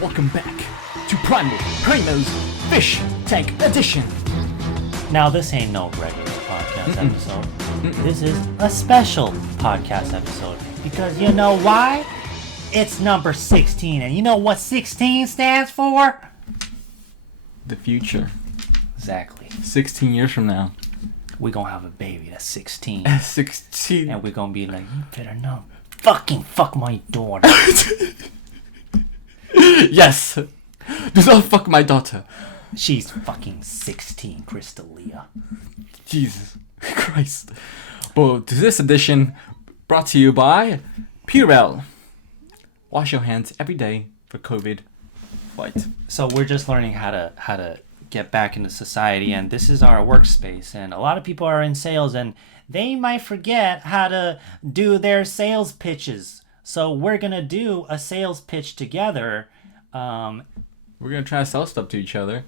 welcome back to Primal Primos Fish Tank Edition. Now, this ain't no regular podcast episode. This is a special podcast episode. Because you know why? It's number 16. And you know what 16 stands for? The future. Exactly. 16 years from now. We're gonna have a baby that's 16. 16. And we're gonna be like, you better not fucking fuck my daughter. Yes! Do not fuck my daughter. She's fucking 16, Crystalia. Jesus Christ. But this edition brought to you by Purell. Wash your hands every day for COVID fight. So we're just learning how to get back into society, and this is our workspace, and a lot of people are in sales and they might forget how to do their sales pitches. So we're gonna do a sales pitch together. We're gonna try to sell stuff to each other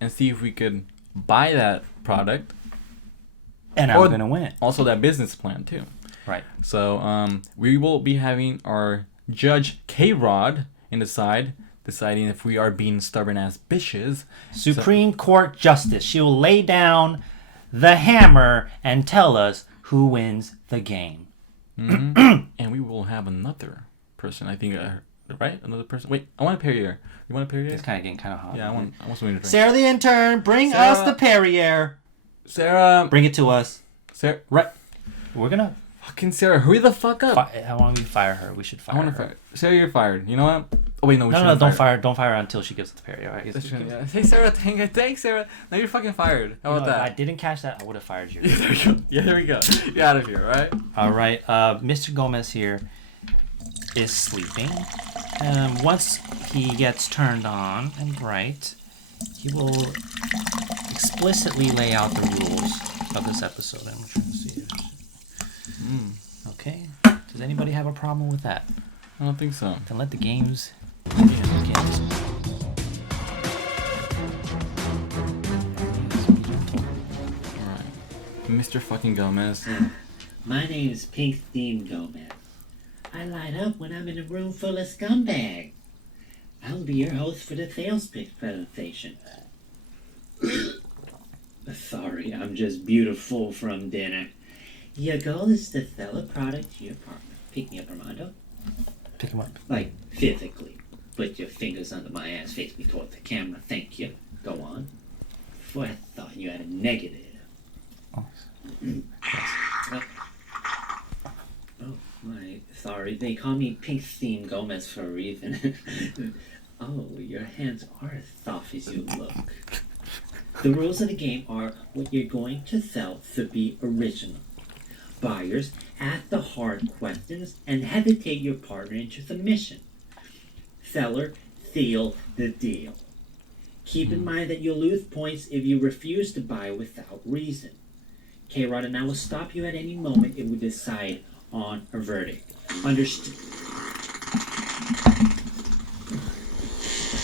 and see if we could buy that product. And I'm gonna win it. Also that business plan too. Right. So we will be having our judge K-Rod in the side, deciding if we are being stubborn as bitches. Supreme Court Justice. She will lay down the hammer and tell us who wins the game. Mm-hmm. And we will have another person, I think, right? Another person. Wait, I want a Perrier. You want a Perrier? It's kind of getting kind of hot. Yeah, I want something to drink. Sarah the intern, bring Sarah. us the Perrier. Sarah. Bring it to us. Sarah. Right. We're gonna... Fucking Sarah, hurry the fuck up. I want to fire her. We should fire her. Fire. Sarah, you're fired. You know what? Oh, wait, no, don't fire her until she gives us the Perrier. Right? Yeah. Hey, Sarah, thanks, Sarah. Now you're fucking fired. How about that? If I didn't catch that, I would have fired you. Yeah, there we go. Get out of here, right? All right. Mr. Gomez here is sleeping. Once he gets turned on and bright, he will explicitly lay out the rules of this episode. I'm trying to see. Okay. Does anybody have a problem with that? I don't think so. Then let the games begin. Alright. Mr. fucking Gomez. My name is Pink Theme Gomez. I light up when I'm in a room full of scumbags. I'll be your host for the sales pitch presentation. Sorry, I'm just beautiful from dinner. Your goal is to sell a product to your partner. Pick me up, Armando. Pick him up. Like, physically. Put your fingers under my ass, face me towards the camera. Thank you. Go on. Before I thought you had a negative. Oh. Oh, my. Sorry, they call me Pink Theme Gomez for a reason. Oh, your hands are as soft as you look. The rules of the game are what you're going to sell should be original. Buyers ask the hard questions and hesitate your partner into submission. Seller, seal the deal. Keep in mind that you'll lose points if you refuse to buy without reason. K-Rod and I will stop you at any moment if we decide on a verdict. Understood?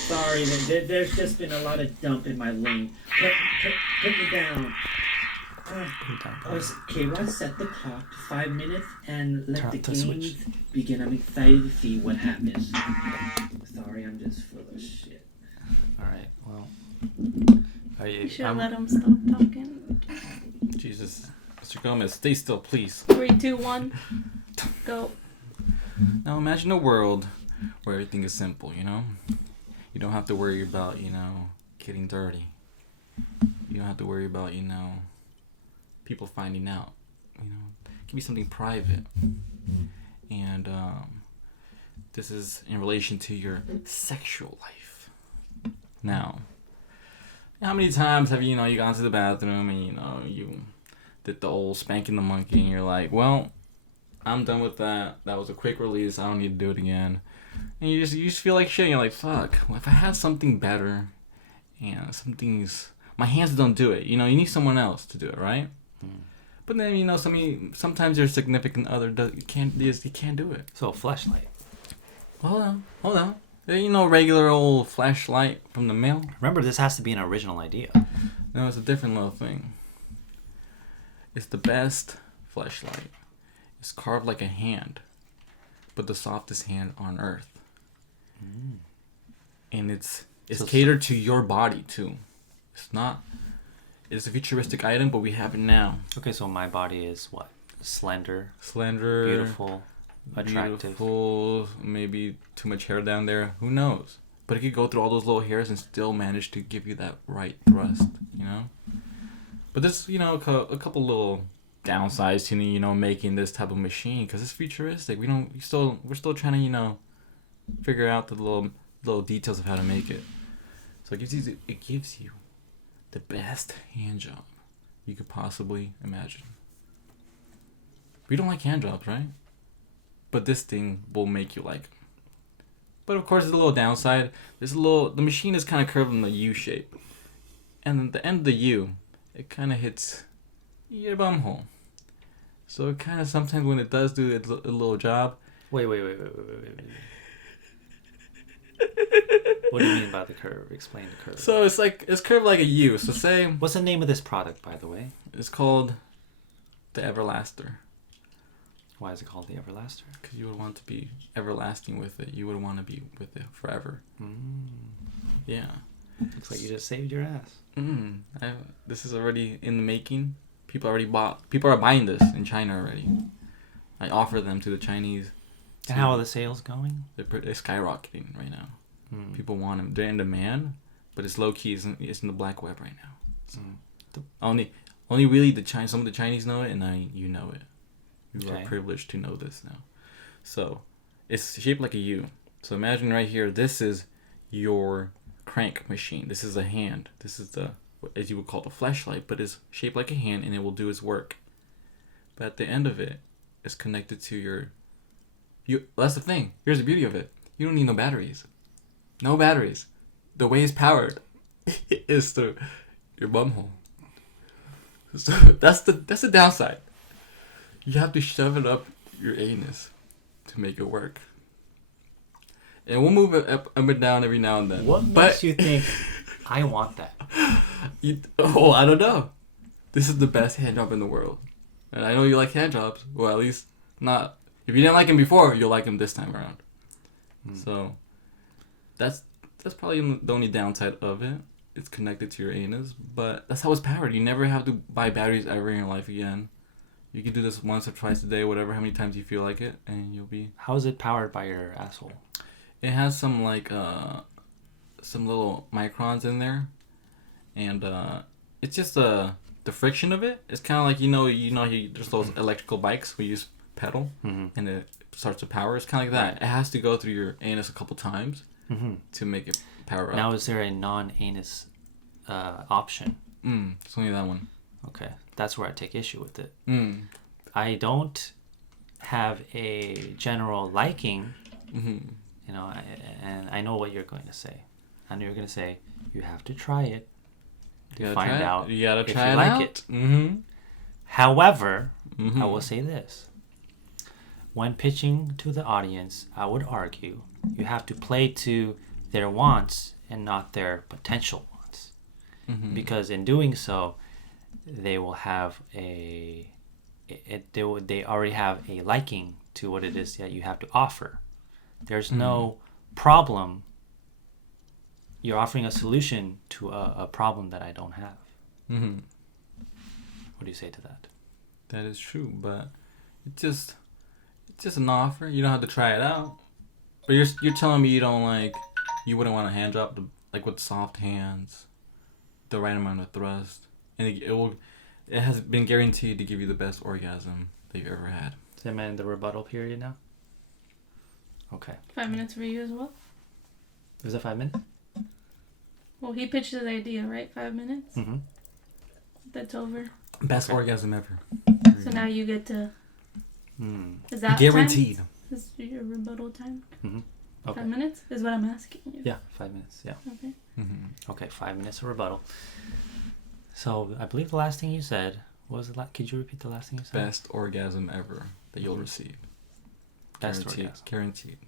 Sorry, there's just been a lot of dump in my lane. Put me down. K-Rod, set the clock to 5 minutes and let the games begin. I'm excited to see what happens. Sorry, I'm just full of shit. Alright, well. You should let him stop talking. Jesus. Mr. Gomez, stay still, please. 3, 2, 1, go. Now imagine a world where everything is simple, you know? You don't have to worry about, getting dirty. You don't have to worry about, people finding out. It can be something private. And this is in relation to your sexual life. Now, how many times have you gone to the bathroom and you did the old spanking the monkey and you're like, well, I'm done with that. That was a quick release. I don't need to do it again. And you just feel like shit. You're like, fuck. Well, if I had something better, my hands don't do it. You need someone else to do it, right? But then sometimes your significant other can't do it. So a flashlight. Hold on. Regular old flashlight from the mail. Remember, this has to be an original idea. No, it's a different little thing. It's the best flashlight. It's carved like a hand, but the softest hand on earth. and it's catered to your body too. It's a futuristic item, but we have it now. Okay, so my body is what? Slender, beautiful, attractive. Maybe too much hair down there. Who knows? But it could go through all those little hairs and still manage to give you that right thrust, you know? But there's, you know, a couple little downsides to, you know, making this type of machine because it's futuristic. We're still trying to, you know, figure out the little details of how to make it. So it gives you the best hand job you could possibly imagine. We don't like hand jobs, right? But this thing will make you like them. But of course, there's a little downside. The machine is kind of curved in the U shape. And at the end of the U, it kind of hits your bum hole. So it kind of sometimes when it does do a little job. Wait. What do you mean by the curve? Explain the curve. So it's curved like a U. So say. What's the name of this product, by the way? It's called the Everlaster. Why is it called the Everlaster? Because you would want to be everlasting with it. You would want to be with it forever. Yeah. Looks like you just saved your ass. This is already in the making. People are buying this in China already. I offer them to the Chinese. And how are the sales going? They're skyrocketing right now. People want them. They're in demand, but it's low key. It's in the black web right now. So only really some of the Chinese know it, and you know it. You are privileged to know this now. So it's shaped like a U. So imagine right here, this is your crank machine. This is a hand. This is as you would call the flashlight, but it's shaped like a hand and it will do its work. But at the end of it, it's connected to that's the thing. Here's the beauty of it. You don't need no batteries. No batteries. The way it's powered is through your bumhole. So that's the downside. You have to shove it up your anus to make it work. And we'll move it up and down every now and then. What makes you think I want that? I don't know. This is the best hand job in the world. And I know you like hand jobs. Well, at least not. If you didn't like him before, you'll like him this time around. So that's probably the only downside of it. It's connected to your anus. But that's how it's powered. You never have to buy batteries ever in your life again. You can do this once or twice a day, whatever, how many times you feel like it, and you'll be... How is it powered by your asshole? It has some, some little microns in there, and it's just the friction of it. It's kind of like, there's those electrical bikes where you just pedal, and it starts to power. It's kind of like that. It has to go through your anus a couple times to make it power up. Now, is there a non-anus option? It's only that one. Okay, that's where I take issue with it. I don't have a general liking, and I know what you're going to say. I know you're going to say, you have to try it to find out if you like it. However, I will say this. When pitching to the audience, I would argue you have to play to their wants and not their potential wants. Because in doing so, they will have they already have a liking to what it is that you have to offer. There's no problem. You're offering a solution to a problem that I don't have. What do you say to that? That is true, but it's just an offer. You don't have to try it out. But you're telling me you wouldn't want a hand job with soft hands, the right amount of thrust. And it has been guaranteed to give you the best orgasm that you've ever had. So I'm in the rebuttal period now? Okay. 5 minutes for you as well? Is it 5 minutes? Well, he pitched his idea, right? 5 minutes? That's over. Best orgasm ever. So now you get to... Is that guaranteed? Time? Is your rebuttal time? Okay. 5 minutes is what I'm asking you. Yeah, 5 minutes. Yeah. Okay. Okay, 5 minutes of rebuttal. So I believe the last thing you said was could you repeat the last thing you said? Best orgasm ever that you'll receive. Best orgasm. Guaranteed.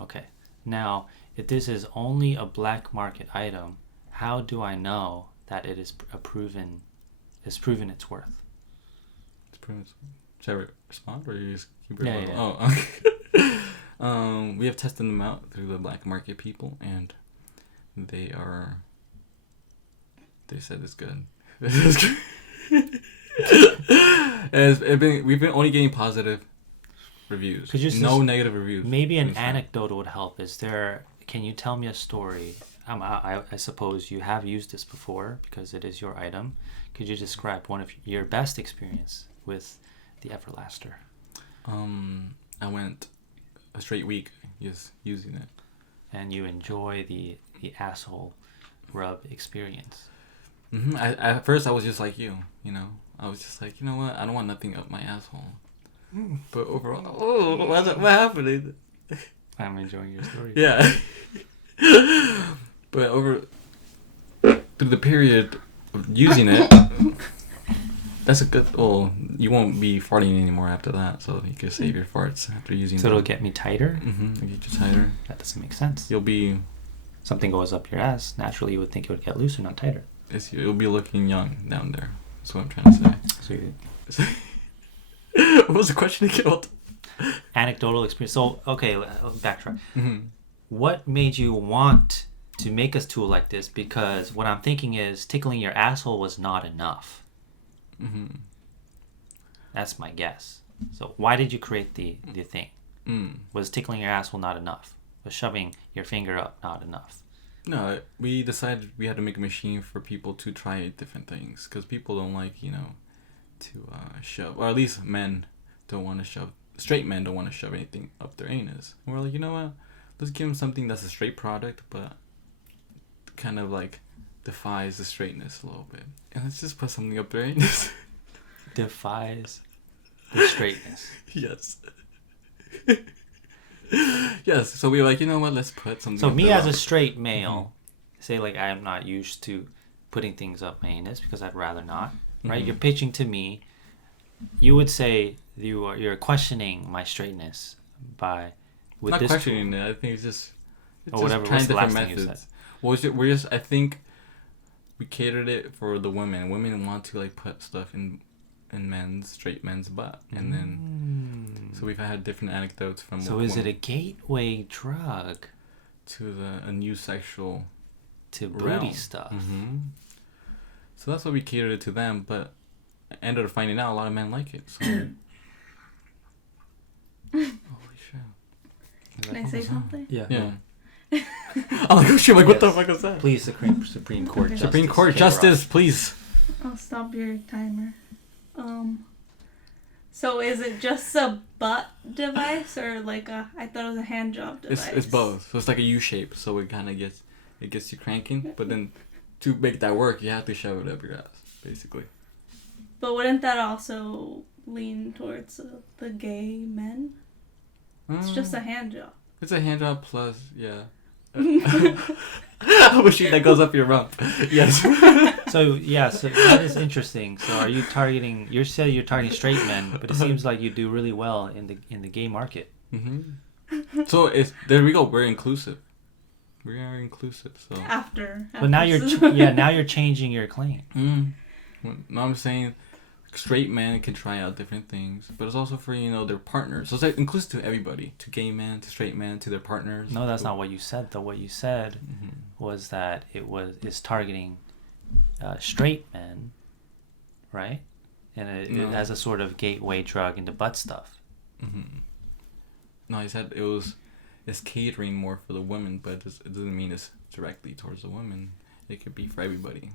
Okay. Now, if this is only a black market item, how do I know that it is proven its worth? It's proven. Should I respond or you just keep it? Yeah. Oh, okay. We have tested them out through the black market people, and They said it's good. It's good. We've been only getting positive reviews. No negative reviews. Maybe an anecdote would help. Can you tell me a story? I suppose you have used this before because it is your item. Could you describe one of your best experience with the Everlaster? I went a straight week just using it. And you enjoy the asshole rub experience. Mm-hmm. At first, I was just like you, I was just like, you know what? I don't want nothing up my asshole. But overall, what happened? I'm enjoying your story. Yeah. But through the period of using it, that's a good. Well, you won't be farting anymore after that, so you can save your farts after using. So it'll get me tighter. Mm-hmm. It'll get you tighter. That doesn't make sense. You'll be. Something goes up your ass. Naturally, you would think it would get looser, not tighter. You'll be looking young down there. That's what I'm trying to say. So what was the question again? Anecdotal experience. So okay, backtrack. Mm-hmm. What made you want to make a tool like this? Because what I'm thinking is tickling your asshole was not enough. Mm-hmm. That's my guess. So why did you create the thing? Mm. Was tickling your asshole not enough? Was shoving your finger up not enough? No, we decided we had to make a machine for people to try different things because people don't like, to shove, or at least men don't want to shove. Straight men don't want to shove anything up their anus. And we're like, you know what? Let's give them something that's a straight product, but kind of like defies the straightness a little bit. And let's just put something up their anus. Defies the straightness. Yes. Yes. So we were like, you know what? Let's put something. So up me their as a arm. straight male, say like I'm not used to putting things up my anus because I'd rather not. Right? Mm-hmm. You're pitching to me. You would say you're questioning my straightness with not this questioning tool. it. I think it's just Or whatever. trying What's the different last thing you methods. said? We're just. I think we catered it for the women. Women want to like put stuff in straight men's butt, and then so we've had different anecdotes from. So is it a gateway drug to a new sexual to realm. booty stuff? Mm-hmm. So that's why we catered it to them, but I ended up finding out a lot of men like it. So. Holy shit! Can I say something? Yeah. Yeah. I'm like, oh shit! Like, what the fuck was that? Please, Supreme Court Okay. Justice. Supreme Court K. Justice, Ross. please. I'll stop your timer. So is it just a butt device or like I thought it was a hand job device? It's both. So it's like a U shape. So it kind of gets you cranking. But then to make that work, you have to shove it up your ass, basically. But wouldn't that also lean towards the gay men? It's just a hand job. It's a hand job plus, yeah. A machine that goes up your rump. Yes. So that is interesting. So are you targeting? You said you're targeting straight men, but it seems like you do really well in the gay market. Mm-hmm. So there we go. We're inclusive. We are inclusive. So. After But now you're changing your claim. No, I'm saying straight men can try out different things, but it's also for their partners. So it's like inclusive to everybody, to gay men, to straight men, to their partners. No, that's not what you said. Though what you said was that it's targeting straight men, right? And it has a sort of gateway drug into butt stuff. Mm-hmm. No, I said it's catering more for the women, but it doesn't mean it's directly towards the women. It could be for everybody.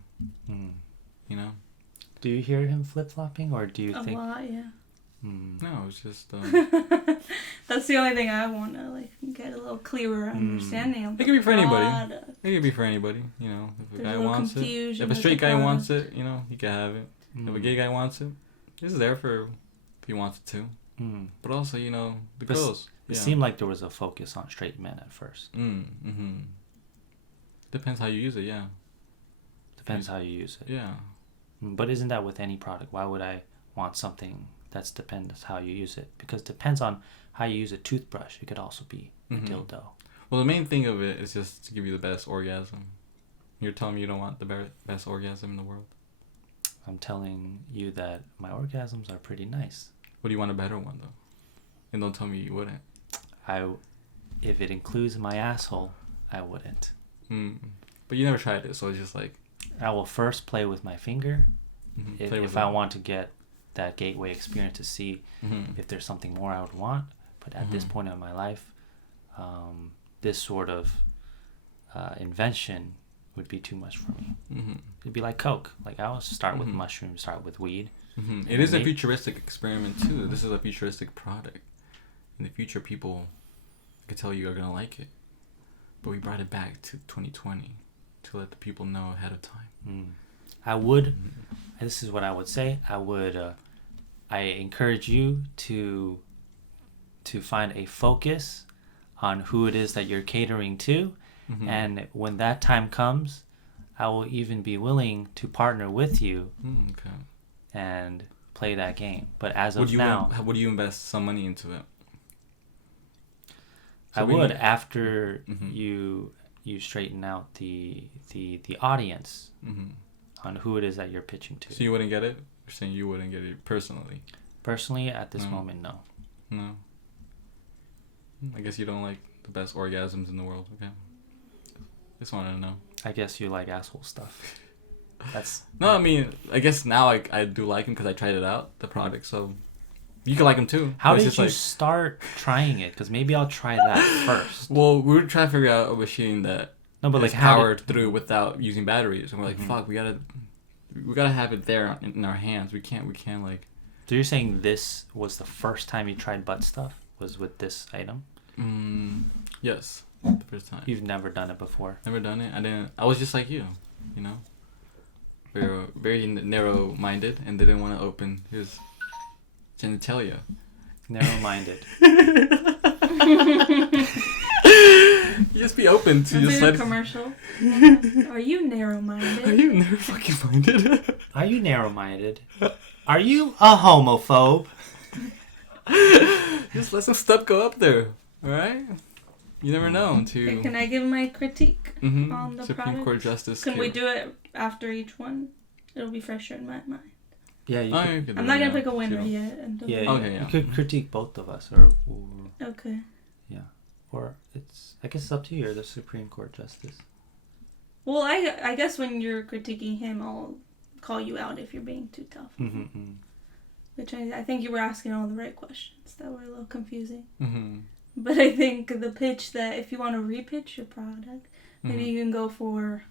Do you hear him flip-flopping, or do you a think... lot, yeah. No, it's just... That's the only thing I want to get a little clearer understanding of. It can be for anybody. product. It could be for anybody, If a guy a little wants it. confusion If a with straight the guy product. wants it, he can have it. If a gay guy wants it, it's there for if he wants it to. But also, the girls. It seemed like there was a focus on straight men at first. Depends how you use it, yeah. Depends how you use it. Yeah. But isn't that with any product? Why would I want something that's depends how you use it? Because it depends on how you use a toothbrush. It could also be a dildo. Well, the main thing of it is just to give you the best orgasm. You're telling me you don't want the best orgasm in the world? I'm telling you that my orgasms are pretty nice. What do you want a better one, though? And don't tell me you wouldn't. If it includes my asshole, I wouldn't. But you never tried it, so it's just like. I will first play with my finger if I it. want to get that gateway experience to see if there's something more I would want. But at this point in my life, this sort of invention would be too much for me. It'd be like Coke. Like I would start with mushrooms, start with weed. It is a futuristic experiment too. This is a futuristic product. In the future, people, I could tell you, are gonna like it. But we brought it back to 2020 to let the people know ahead of time. I would. This is what I would say. I would. I encourage you to find a focus on who it is that you're catering to, and when that time comes, I will even be willing to partner with you and play that game. But as of now, would you invest some money into it? I would after you straighten out the audience on who it is that you're pitching to. So you wouldn't get it? You're saying you wouldn't get it personally? Personally, at this moment, no. No. I guess you don't like the best orgasms in the world. Okay. Just wanted to know. I guess you like asshole stuff. That's no. I mean, I guess now I do like them because I tried it out, the product. So you can like them too. How did you start trying it? Because maybe I'll try that first. Well, we were trying to figure out a machine that is powered through without using batteries, and we're like, fuck, we gotta have it there in our hands. We can't like. So you're saying this was the first time you tried butt stuff? Was with this item? Yes, the first time. You've never done it before? Never done it. I didn't. I was just like you, you know. Very narrow-minded and didn't want to open his genitalia. Narrow-minded. You just be open to just let a commercial. Are you narrow-minded? Are you narrow-fucking-minded? Are you narrow-minded? Are you a homophobe? Just let some stuff go up there, all right? You never know. Okay, can I give my critique on the Supreme product? Court Justice. Can we do it after each one? It'll be fresher in my mind. Yeah, you could I'm not gonna pick a winner yet. You could critique both of us, or okay. Yeah, or I guess it's up to you. You're the Supreme Court Justice. Well, I guess when you're critiquing him, I'll call you out if you're being too tough. Which I think you were asking all the right questions that were a little confusing. But I think the pitch that if you want to repitch your product, maybe you can go for,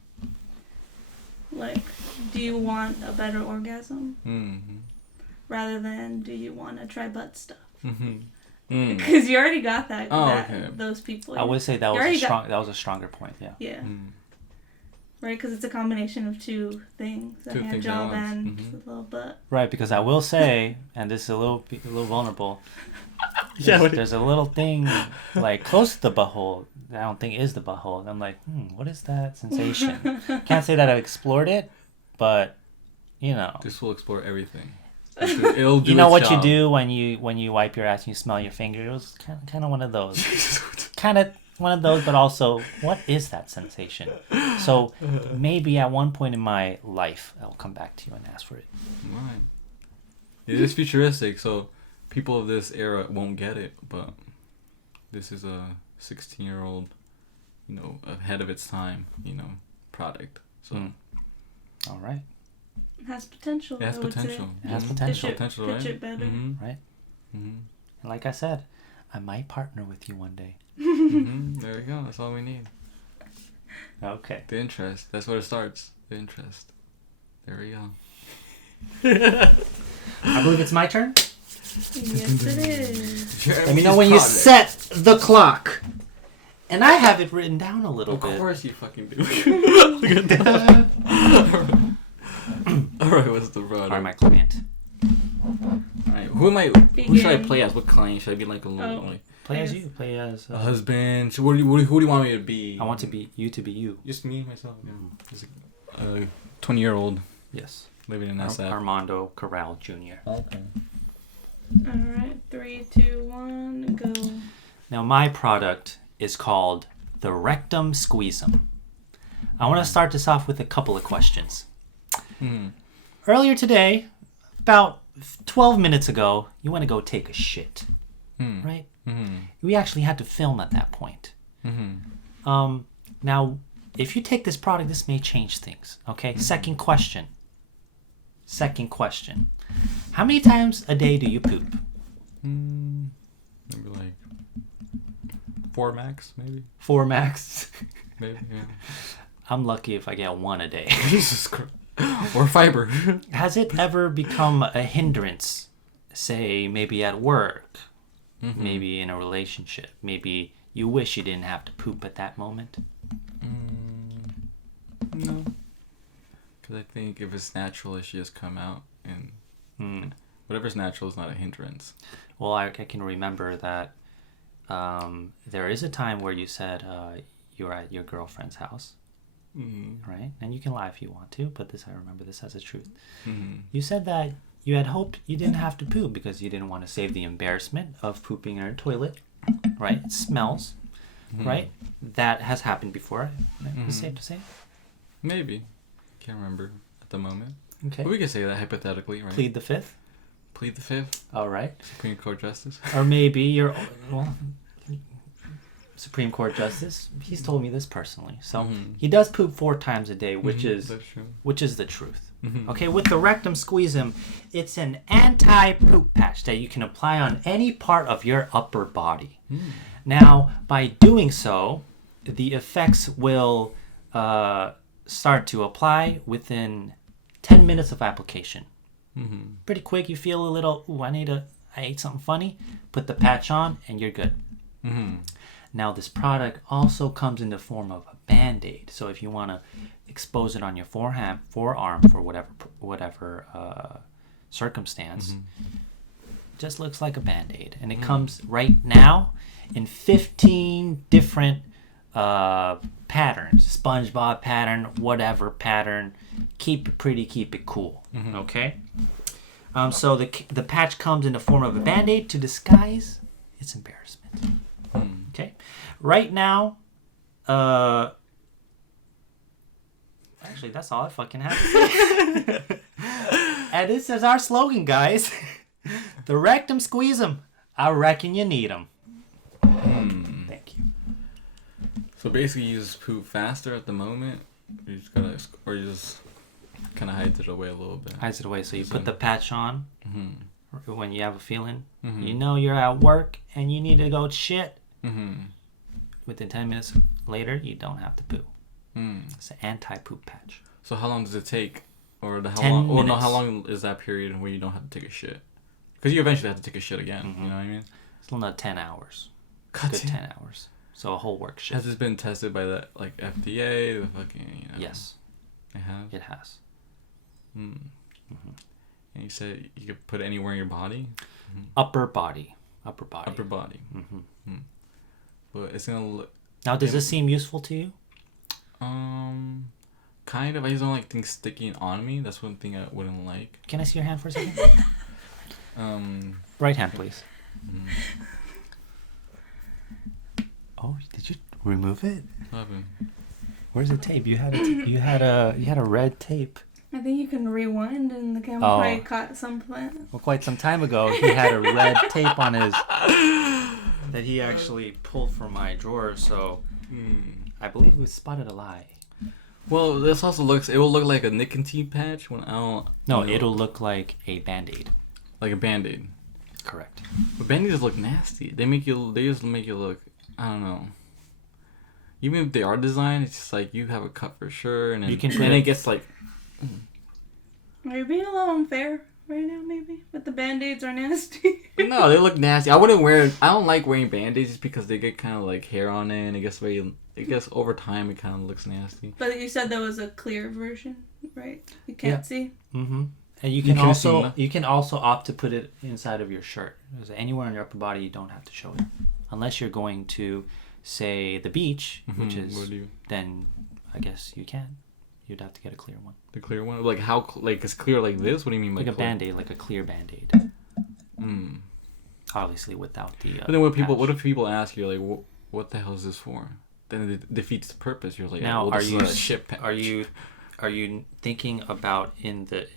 like, do you want a better orgasm? Rather than do you want to try butt stuff? Because you already got that. Those people. I would say that was a stronger point. Yeah. Yeah. Right, because it's a combination of two things: a hand job and a little butt. Right, because I will say, and this is a little vulnerable. There's a little thing like close to the butthole that I don't think is the butthole. And I'm like, what is that sensation? Can't say that I've explored it, but you know. This will explore everything. It'll do you know what job. you do when you wipe your ass and you smell your finger? It was kind of one of those. Kind of one of those, but also, what is that sensation? So maybe at one point in my life, I'll come back to you and ask for it. Right. It is futuristic, so people of this era won't get it, but this is a 16-year-old, ahead of its time, product. So. All right. It has potential. It has potential. It has potential. Right? Pitch it better. Right. And like I said, I might partner with you one day. There we go. That's all we need. Okay. The interest. That's where it starts. The interest. There we go. I believe it's my turn. Yes, it is. Let me know when you set the clock. And I have it written down a little bit. Of course you fucking do. Look at that. Alright, what's the product? Or my client. Alright, who should I play as? What client? Should I be like a little Play as you. Play as a husband. So who do you want me to be? I want to be you to be you. Just me, myself. Yeah. Just a 20-year-old. Yes. Living in SF. Armando Corral Jr. Okay. Alright, 3, 2, 1, go. Now my product is called the RectumSqueezum. I want to start this off with a couple of questions. Earlier today, about 12 minutes ago, you want to go take a shit, right? We actually had to film at that point. Now, if you take this product, this may change things. Okay. Second question. How many times a day do you poop? Maybe like 4 max, maybe. 4 max. Maybe, yeah. I'm lucky if I get 1 a day. Jesus Christ. Or fiber. Has it ever become a hindrance? Say maybe at work, maybe in a relationship, maybe you wish you didn't have to poop at that moment? No. Because I think if it's natural, it should just come out. And whatever's natural is not a hindrance. Well, I can remember that there is a time where you said you were at your girlfriend's house. Right? And you can lie if you want to, but I remember this as a truth. You said that you had hoped you didn't have to poop because you didn't want to save the embarrassment of pooping in a toilet. Right? It smells. Right? That has happened before. Is it safe to say? Maybe. Can't remember at the moment. Okay. But we can say that hypothetically, right? Plead the fifth. Plead the fifth. All right. Supreme Court Justice. Or maybe you're... Well, Supreme Court Justice, he's told me this personally. So he does poop 4 times a day, which is the truth. Okay, with the RectumSqueezum, it's an anti-poop patch that you can apply on any part of your upper body. Now, by doing so, the effects will start to apply within 10 minutes of application. Pretty quick. You feel a little, I ate something funny. Put the patch on, and you're good. Now, this product also comes in the form of a BandAid. So if you want to expose it on your forearm for whatever circumstance, just looks like a BandAid. And it comes right now in 15 different patterns. SpongeBob pattern, whatever pattern. Keep it pretty, keep it cool. Okay? So the patch comes in the form of a BandAid to disguise its embarrassment. Okay? Right now, actually, that's all I fucking have to say. And this is our slogan, guys. The RectumSqueezum. I reckon you need them. Thank you. So basically, you just poop faster at the moment. You just gotta, or you just kind of hides it away a little bit. Hides it away. So you put the patch on when you have a feeling. You know you're at work and you need to go shit. Within 10 minutes later, you don't have to poo. It's an anti-poop patch. So how long does it take? Or how 10 long? minutes. Or no, how long is that period where you don't have to take a shit? Because you eventually have to take a shit again. You know what I mean? It's not 10 hours. God Good damn. 10 hours. So a whole work shift. Has this been tested by the FDA? The fucking Yes. It has. It has. And you said you could put it anywhere in your body. Upper body. Upper body. But it's gonna look. Now, does this seem useful to you? Kind of. I just don't like things sticking on me. That's one thing I wouldn't like. Can I see your hand for a second? Right hand, please. Oh, did you remove it? What happened? Where's the tape? You had a red tape. I think you can rewind and the camera probably caught some plant. Well, quite some time ago, he had a red tape on his that he actually pulled from my drawer. So I believe we spotted a lie. Well, this also looks. It will look like a nicotine patch when I don't. No, it'll look like a BandAid. Like a BandAid. Correct. But BandAids look nasty. They just make you look. I don't know. Even if they are designed, it's just like you have a cut for sure, and then, it gets like. Are you being a little unfair right now, maybe? But the BandAids are nasty. No, they look nasty. I wouldn't wear. I don't like wearing BandAids just because they get kind of like hair on it, and it gets over time it kind of looks nasty. But you said there was a clear version, right? You can't see. And you can also opt to put it inside of your shirt. Because anywhere on your upper body, you don't have to show it, unless you're going to, say, the beach, which is then I guess you can. You'd have to get a clear one. The clear one, like how, like it's clear like this? What do you mean by like a clear? BandAid, like a clear BandAid? Obviously, without the. But then what if people ask you like, what the hell is this for? Then it defeats the purpose. You're like, now, well, are you thinking about in the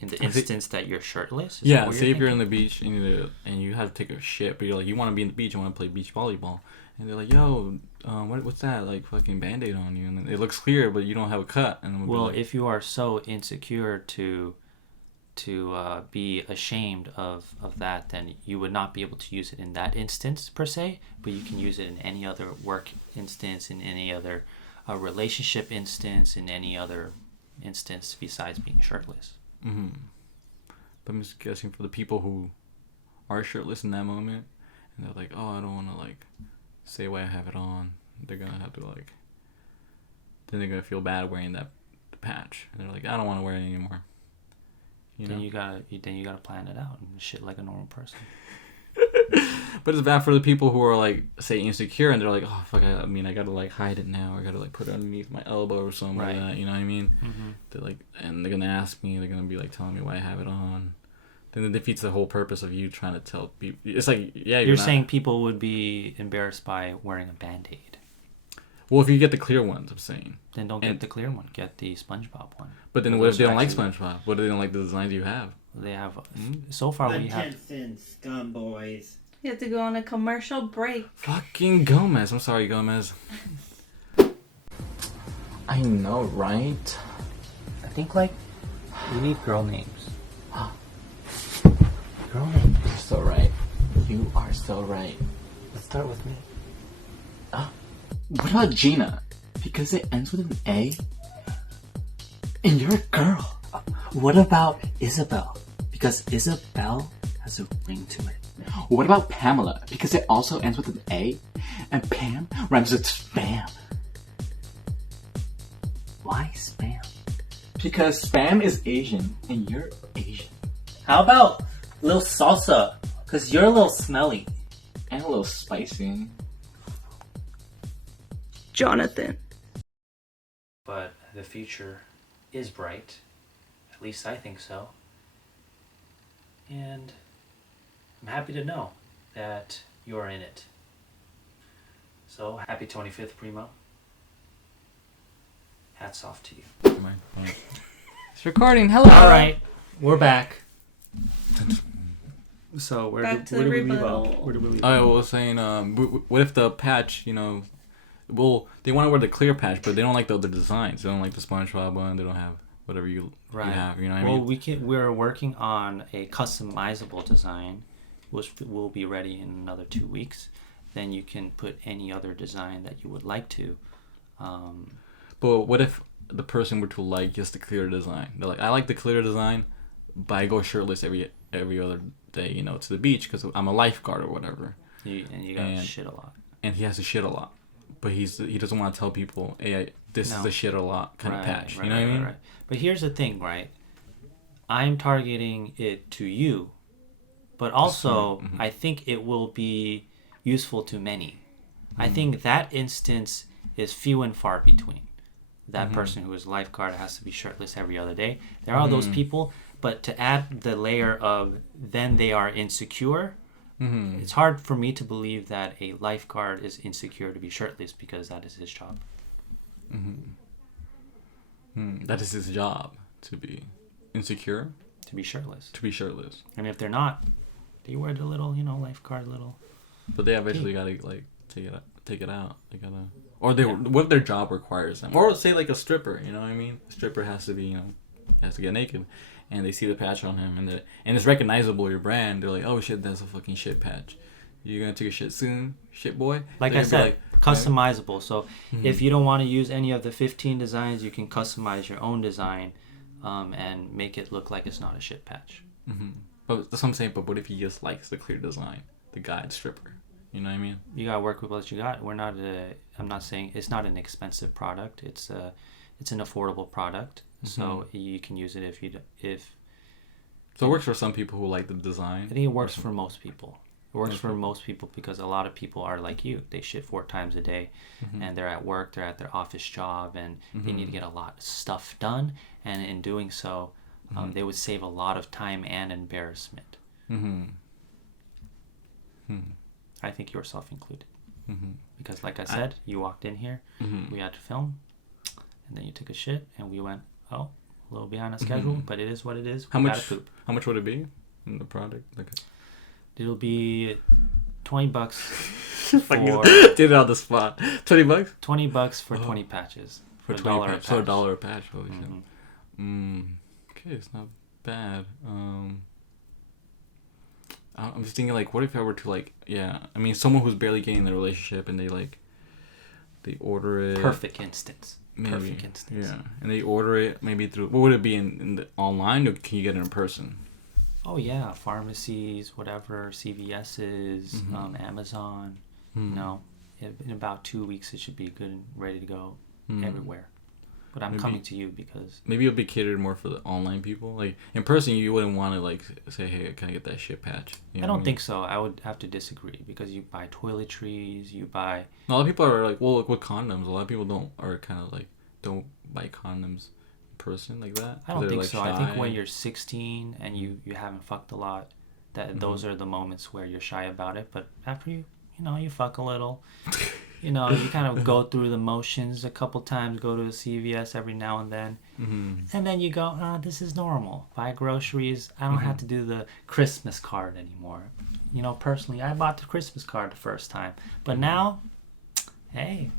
instance that you're shirtless? Say if you're in the beach and you have to take a shit, but you're like, you want to be in the beach, you want to play beach volleyball, and they're like, "Yo, what's that? Like fucking BandAid on you?" And it looks clear, but you don't have a cut. And well, like, if you are so insecure to be ashamed of that, then you would not be able to use it in that instance per se, but you can use it in any other work instance, in any other relationship instance, in any other instance besides being shirtless. mm-hmm. But I'm just guessing for the people who are shirtless in that moment, and they're like, "Oh, I don't want to like say why I have it on." They're gonna have to like. Then they're gonna feel bad wearing that patch, and they're like, "I don't want to wear it anymore." Then you gotta plan it out and shit like a normal person. But it's bad for the people who are like, say, insecure, and they're like, "Oh fuck, I gotta like hide it now. I gotta like put it underneath my elbow or something like that." You know what I mean? Mm-hmm. They're like, and they're gonna ask me. They're gonna be like telling me why I have it on. Then it defeats the whole purpose of you trying to tell people. It's like, yeah, you're saying people would be embarrassed by wearing a BandAid. Well, if you get the clear ones, I'm saying. Then don't get the clear one. Get the SpongeBob one. But then what if they don't like SpongeBob? What if they don't like the designs you have? They have. So far, we have. Attention, scum boys. You have to go on a commercial break. Fucking Gomez. I'm sorry, Gomez. I know, right? I think like we need girl names. Girl names. You're so right. You are so right. Let's start with me. What about Gina? Because it ends with an A? And you're a girl. What about Isabel? Because Isabel has a ring to it. What about Pamela? Because it also ends with an A? And Pam rhymes with spam. Why spam? Because spam is Asian, and you're Asian. How about Lil Salsa? Because you're a little smelly. And a little spicy. Jonathan. But the future is bright. At least I think so. And I'm happy to know that you're in it. So, happy 25th, Primo. Hats off to you. It's recording. Hello. All right, we're back. So where Back to do the we leave rebuttal. off? Where do we leave I off? was saying, what if the patch, well, they want to wear the clear patch, but they don't like the other designs. They don't like the SpongeBob one. They don't have whatever you have. You know what I mean? We're working on a customizable design, which will be ready in another 2 weeks. Then you can put any other design that you would like to. But what if the person were to like just the clear design? They're like, I like the clear design, but I go shirtless every other day, to the beach because I'm a lifeguard or whatever. You gotta shit a lot. And he has to shit a lot, but he doesn't want to tell people, hey, this is a shit a lot kind of patch. You know what I mean? Right. But here's the thing, right? I'm targeting it to you, but also I think it will be useful to many. I think that instance is few and far between. That person who is a lifeguard has to be shirtless every other day. There are those people, but to add the layer of then they are insecure, it's hard for me to believe that a lifeguard is insecure to be shirtless because that is his job. That is his job, to be insecure. To be shirtless. To be shirtless. And if they're not, they wear the little, lifeguard little. But they eventually gotta take it out. They gotta, or what their job requires them. Or say like a stripper. You know what I mean? A stripper has to be, has to get naked, and they see the patch on him, and it's recognizable your brand. They're like, oh shit, that's a fucking shit patch. You gonna take a shit soon, shit boy? Like I said, customizable. So if you don't want to use any of the 15 designs, you can customize your own design, and make it look like it's not a shit patch. But that's what I'm saying. But what if he just likes the clear design, the guide stripper? You know what I mean? You gotta work with what you got. I'm not saying it's not an expensive product. It's an affordable product. So you can use it if. So it works for some people who like the design. I think it works for most people. It works for most people because a lot of people are like you. They shit 4 times a day, and they're at work. They're at their office job, and they need to get a lot of stuff done. And in doing so, they would save a lot of time and embarrassment. I think yourself included. Because like I said, you walked in here, we had to film, and then you took a shit, and we went, a little behind on schedule, but it is what it is. How much would it be in the product? It'll be $20 Fucking for did it on the spot. $20? $20 for 20 patches. For $1 $20 a patch. So patch. $1 a patch. Holy Mhm. shit. Okay, it's not bad. I'm just thinking, like, what if I were to, like, I mean, someone who's barely getting in the relationship and they order it. Perfect instance. Maybe, Perfect instance. yeah, and they order it maybe through. What would it be in the online, or can you get it in person? Oh yeah, pharmacies, whatever, CVS's, Amazon. You know, in about 2 weeks it should be good and ready to go everywhere. But I'm coming to you because maybe it'll be catered more for the online people. Like in person, you wouldn't want to like say, "Hey, can I get that shit patch?" You know I don't what think so. I would have to disagree because you buy toiletries, you buy. A lot of people are like, well, like with condoms, a lot of people don't buy condoms in person like that. I don't think like so. shy. I think when you're 16 and you haven't fucked a lot, that those are the moments where you're shy about it. But after you fuck a little, you kind of go through the motions a couple times, go to a CVS every now and then, and then you go, oh, this is normal. Buy groceries. I don't have to do the Christmas card anymore. Personally, I bought the Christmas card the first time, but now, hey,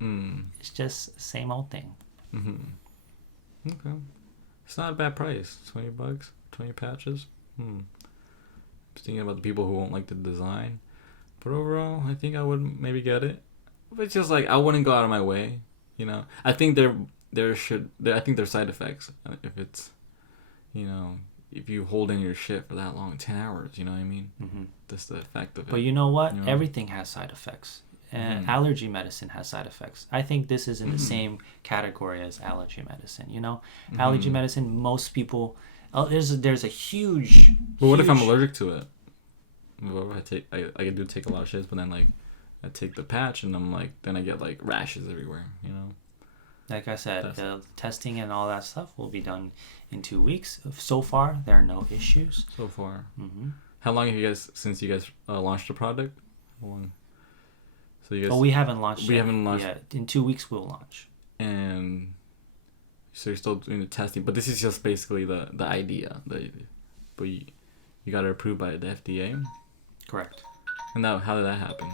it's just the same old thing. Okay, it's not a bad price. $20, 20 patches. Just thinking about the people who won't like the design, but overall, I think I would maybe get it. But it's just like I wouldn't go out of my way. I think I think there's side effects if it's, if you hold in your shit for that long, 10 hours. You know what I mean? That's the effect of it. But you know what? Everything has side effects. And allergy medicine has side effects. I think this is in the same category as allergy medicine. Allergy medicine, most people, there's a huge. But what if I'm allergic to it? Well, I do take a lot of shits, but then like I take the patch and I'm like, then I get like rashes everywhere. Like I said, the testing and all that stuff will be done in 2 weeks. So far, there are no issues. So far. How long have you guys since you guys launched the product? How long? So you guys. We haven't launched. We haven't launched. Yeah, in 2 weeks we'll launch. And so you're still doing the testing, but this is just basically the idea. But you got it approved by the FDA. Correct. And now, how did that happen?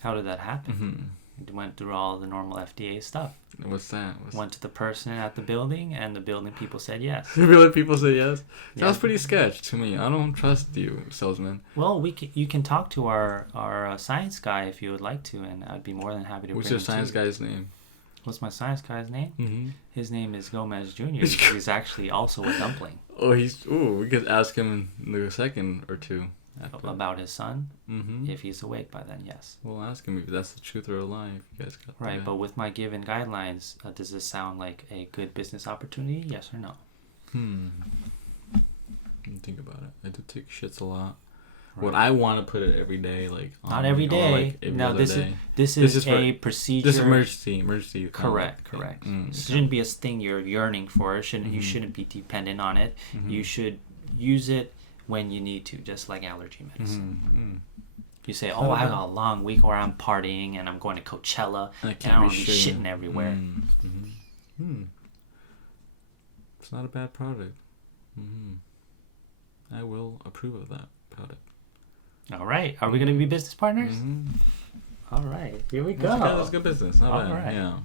How did that happen? It went through all the normal FDA stuff. What's that? Went to the person at the building, and the building people said yes. Really, people say yes? Yeah. Sounds pretty sketch to me. I don't trust you, salesman. Well, you can talk to our science guy if you would like to, and I'd be more than happy to. What's bring your science guy's name? What's my science guy's name? His name is Gomez Jr. He's actually also a dumpling. We could ask him in a second or two. About his son? If he's awake by then, yes. We'll ask him if that's the truth or a lie. If you guys got right, but with my given guidelines, does this sound like a good business opportunity? Yes or no? Think about it. I do take shits a lot. Right. Would I want to put it every day? Like not every day. Like every other day? This is a procedure. This is emergency. Correct. It shouldn't be a thing you're yearning for. You shouldn't be dependent on it. You should use it when you need to, just like allergy medicine. You say, I got a long week where I'm partying and I'm going to Coachella and I don't be shitting everywhere. It's not a bad product. I will approve of that product. All right. Are we going to be business partners? All right. Here we go. That's good business. Not bad. Right. Yeah.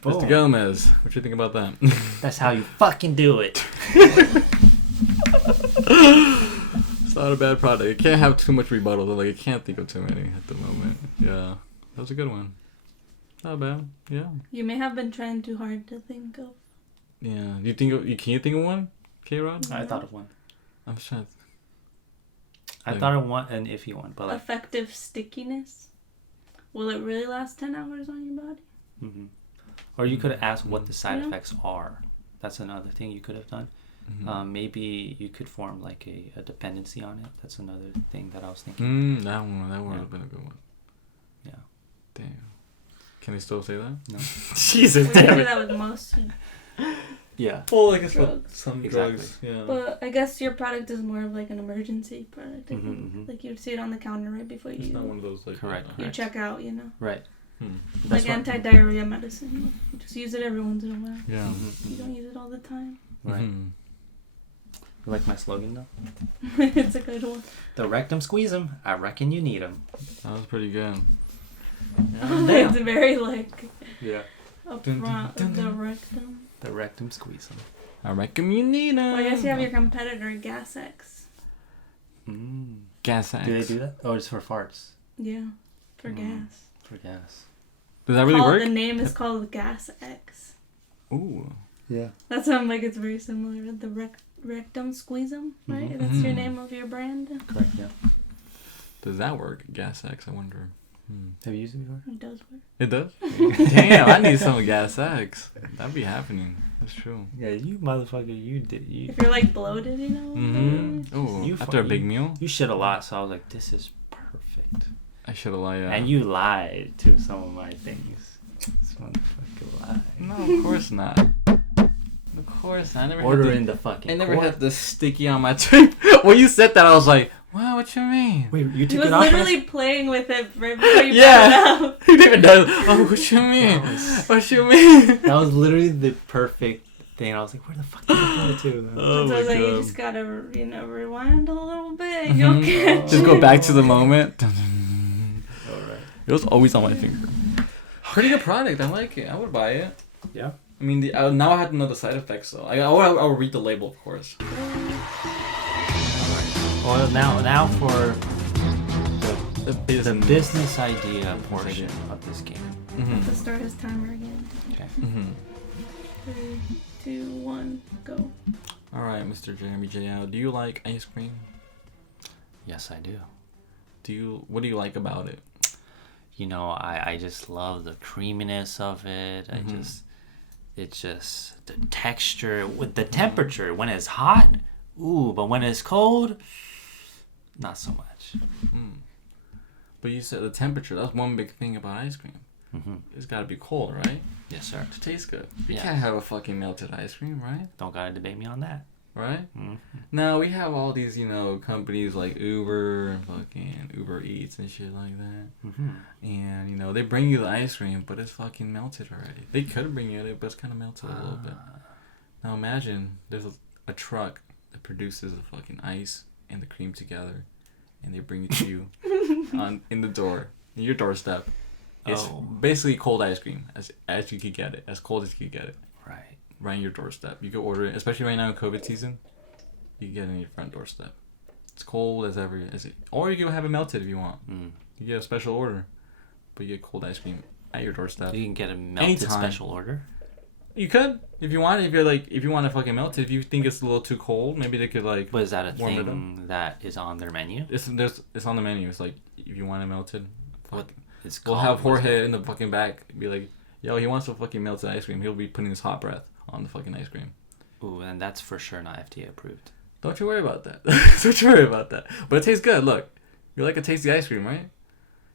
Mr. Gomez, what you think about that? That's how you fucking do it. It's not a bad product. You can't have too much rebuttal. Like, you can't think of too many at the moment. Yeah. That was a good one. Not bad. Yeah. You may have been trying too hard to think of. Yeah. Can you think of one, K-Rod? I thought of one. I'm just trying to... I thought of one, an iffy one. But effective stickiness. Will it really last 10 hours on your body? Or you could have asked what the side effects are. That's another thing you could have done. Maybe you could form like a dependency on it. That's another thing that I was thinking. That would have been a good one. Yeah. Damn. Can they still say that? No. Jesus, we damn do it. that with most. Yeah. Well, I guess drugs. Some exactly. drugs. Yeah. But I guess your product is more of like an emergency product. I think. Like you'd see it on the counter right before it's not one of those like correct. You check out. Right. Like anti-diarrhea medicine. You just use it every once in a while. Yeah. You don't use it all the time. Right. You like my slogan though? It's a good one. The RectumSqueezum. I reckon you need them. That was pretty good. It's very like Yeah. up front of the rectum. The RectumSqueezum. I reckon you need them. Well, I guess you have your competitor, Gas X. Gas X. Do they do that? Oh, it's for farts. Yeah, for gas. For gas. Does that really work? The name is called Gas X. Ooh. Yeah. That's why I'm like, it's very similar to the RectumSqueezum, right? That's your name of your brand. Correct, yeah. Does that work? Gas X, I wonder. Have you used it before? It does work. It does? Damn, I need some Gas X. That'd be happening. That's true. Yeah, you motherfucker, you did. If you're like bloated, you know. Ooh, after a big meal? You shit a lot, so I was like, this is perfect. I should have lied. And you lied to some of my things. This motherfucker lied. No, of course not. Of course not. I never Order had in the fucking I never court. had the sticky on my tongue. When you said that, I was like, wow, what you mean? Wait, you He took was it off? literally playing with it right before you Yeah. brought it up. He didn't know. Oh, what you mean? What you mean? That was literally the perfect thing. I was like, where the fuck did you go to? Oh So I my was like, you God. just gotta, rewind a little bit and you'll catch Just it. go back to the moment. Alright. It was always on my finger. Pretty good product. I like it. I would buy it. Yeah? I mean, now I have to know the side effects, though. I'll read the label, of course. Well, now for The the business idea portion of this game. Have to start his timer again. Okay. 3, 2, 1, go. All right, Mr. Jeremy J.L., do you like ice cream? Yes, I do. What do you like about it? You know, I just love the creaminess of it. It's just the texture with the temperature. When it's hot, ooh, but when it's cold, not so much. But you said the temperature. That's one big thing about ice cream. It's got to be cold, right? Yes, sir. To taste good. You Yeah. can't have a fucking melted ice cream, right? Don't gotta debate me on that. Right? Now, we have all these, companies like Uber and fucking Uber Eats and shit like that. And, they bring you the ice cream, but it's fucking melted already. They could bring you it, but it's kind of melted a little bit. Now, imagine there's a truck that produces the fucking ice and the cream together, and they bring it to you in the door, in your doorstep. It's basically cold ice cream, as you could get it, as cold as you could get it. Right in your doorstep. You can order it, especially right now in COVID season. You can get it in your front doorstep. It's cold as ever. Or you can have it melted if you want. You get a special order, but you get cold ice cream at your doorstep. You can get a melted Anytime. special order. You could if you want. If you want to fucking melt it, if you think it's a little too cold, maybe they could But is that a warm it thing that is on their menu? It's on the menu. It's like if you want it melted, It's we'll called, have Jorge in the fucking back be like, yo, he wants some fucking melted ice cream. He'll be putting his hot breath on the fucking ice cream. Ooh, and that's for sure not FDA approved. Don't you worry about that. Don't you worry about that. But it tastes good. Look, you like a tasty ice cream, right?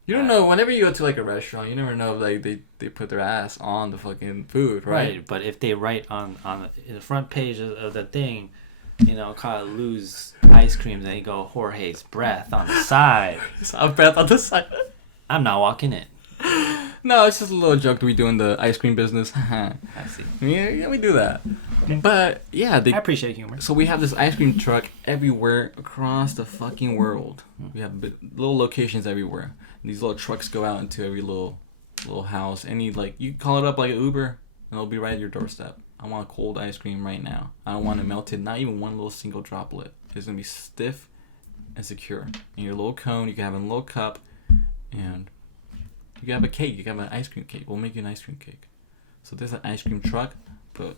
You don't know. Whenever you go to like a restaurant, you never know if like they put their ass on the fucking food, right? But if they write on the front page of the thing, call it Lou's ice cream, then you go Jorge's breath on the side. His breath on the side. I'm not walking in. No, it's just a little joke that we do in the ice cream business. I see. Yeah, we do that. But yeah, I appreciate humor. So we have this ice cream truck everywhere across the fucking world. We have little locations everywhere. And these little trucks go out into every little house. You call it up like an Uber, and it'll be right at your doorstep. I want cold ice cream right now. I don't want it melted, not even one little single droplet. It's gonna be stiff and secure. In your little cone, you can have it in a little cup, and you can have a cake. You can have an ice cream cake. We'll make you an ice cream cake. So there's an ice cream truck, but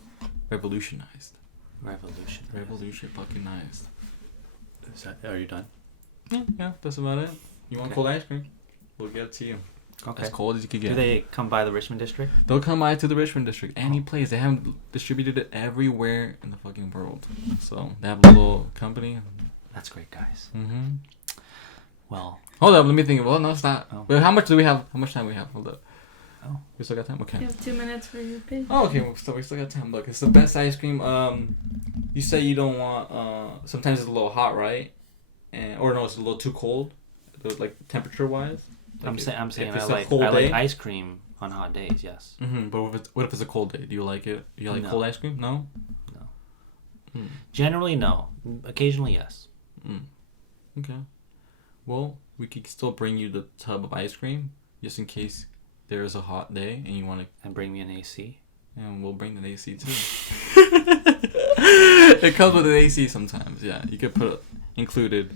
revolutionized. Revolution fucking nice. Are you done? Yeah, that's about it. You want cold ice cream? We'll get it to you. Okay. As cold as you can get. Do they come by the Richmond district? They'll come by to the Richmond district. Any place. They haven't distributed it everywhere in the fucking world. So they have a little company. That's great, guys. Well. Hold up, let me think. Well, no, it's not. Oh. Wait, how much do we have? How much time we have? Hold up. Oh. We still got time? Okay. You have 2 minutes for your pitch. Oh, okay. We still got time. Look, it's the best ice cream. You say you don't want. Sometimes it's a little hot, right? Or no, it's a little too cold. Like temperature wise. Like I'm saying I it's like a cold day? ice cream on hot days. Yes. But what if it's a cold day? Do you like it? You like cold ice cream? No. Generally, no. Occasionally, yes. Okay. Well, we could still bring you the tub of ice cream just in case there is a hot day and you want to. And bring me an AC. And we'll bring the AC too. It comes with an AC sometimes. Yeah, you could put it included.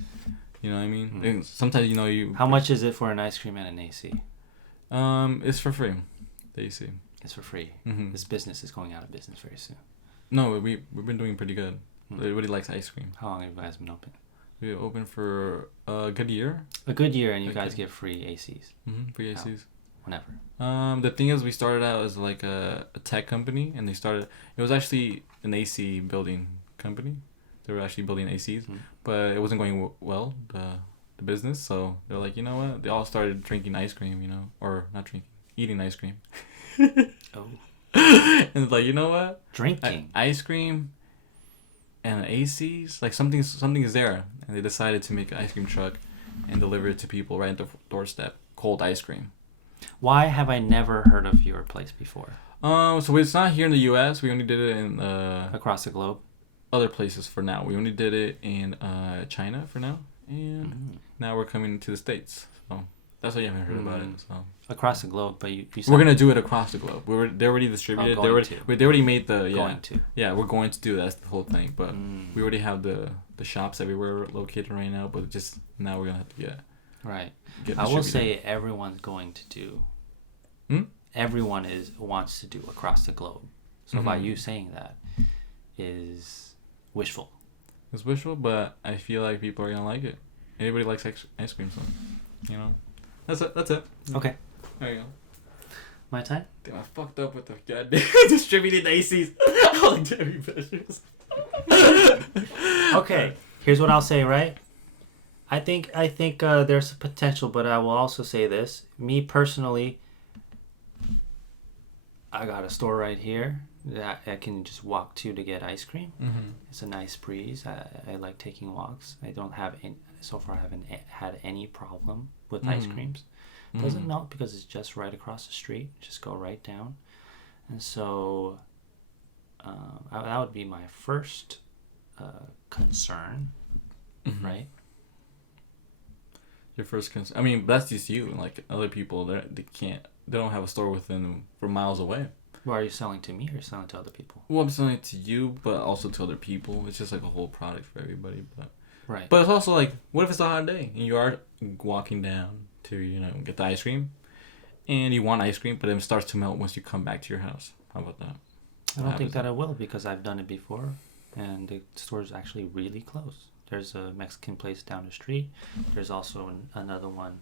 You know what I mean? And sometimes you. How much is it for an ice cream and an AC? It's for free. The AC. It's for free. This business is going out of business very soon. No, we've been doing pretty good. Everybody likes ice cream. How long have you guys been open? We've been open for a good year. A good year, and you guys get free ACs. Free ACs. Whenever. The thing is, we started out as like a tech company, and it was actually an AC building company. They were actually building ACs, but it wasn't going well, the business. So they're like, you know what? They all started drinking ice cream, or not drinking, eating ice cream. Oh. And it's like, you know what? Drinking. Ice cream and ACs, like something is there. And they decided to make an ice cream truck and deliver it to people right at the doorstep. Cold ice cream. Why have I never heard of your place before? So it's not here in the U.S. We only did it in Across the globe? Other places for now. We only did it in China for now, and now we're coming to the States. So that's why you haven't heard about it. So across the globe, but you said we're gonna do it across the globe. They already distributed. They already made the we're going to do that's the whole thing. But we already have the shops everywhere located right now. But just now we're gonna have to get right. I will say everyone's going to do. Everyone wants to do across the globe. So by you saying that is wishful. It's wishful, but I feel like people are gonna like it. Anybody likes ice cream, so that's it. Okay. There you go. My time? Damn, I fucked up with the goddamn distributed ACs. All Jerry Fishers. Okay. Here's what I'll say, right? I think there's a potential, but I will also say this. Me personally, I got a store right here that I can just walk to get ice cream. It's a nice breeze. I like taking walks. I don't have so far I haven't had any problem with ice creams. It doesn't melt because it's just right across the street. Just go right down. And so that would be my first concern, right? Your first concern. I mean, that's just you. Like other people, they don't have a store for miles away. Well, are you selling to me or selling to other people? Well, I'm selling it to you, but also to other people. It's just like a whole product for everybody. But right. But it's also like, what if it's a hot day and you are walking down to get the ice cream, and you want ice cream, but it starts to melt once you come back to your house. How about that? I don't think that I will because I've done it before, and the store is actually really close. There's a Mexican place down the street. There's also another one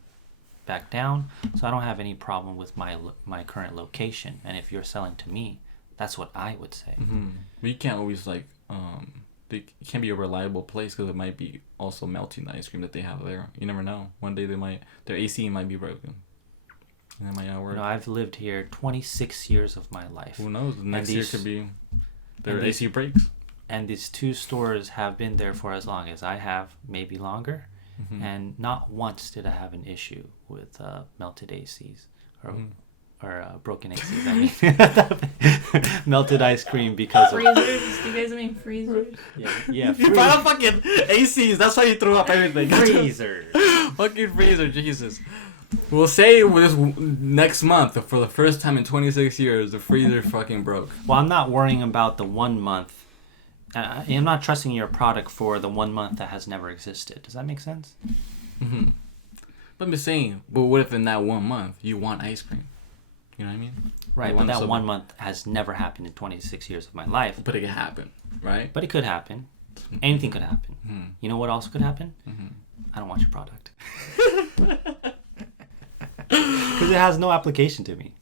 back down. So I don't have any problem with my current location. And if you're selling to me, that's what I would say. But you can't always it can't be a reliable place because it might be also melting the ice cream that they have there. You never know. One day their AC might be broken. And it might not work. I've lived here 26 years of my life. Who knows? The next year could be their AC breaks. And these two stores have been there for as long as I have, maybe longer. And not once did I have an issue with melted ACs or broken ACs. I mean, melted ice cream because of freezers. Do you guys mean freezers? Yeah. You found fucking ACs. That's why you threw up everything. Freezer. Fucking freezer, Jesus. We'll say this next month, for the first time in 26 years, the freezer fucking broke. Well, I'm not worrying about the 1 month. I'm not trusting your product for the 1 month that has never existed. Does that make sense? But I'm just saying, but what if in that 1 month you want ice cream? You know what I mean? Right, but that 1 month has never happened in 26 years of my life. But it could happen, right? But it could happen. Anything could happen. You know what also could happen? I don't want your product. Because it has no application to me.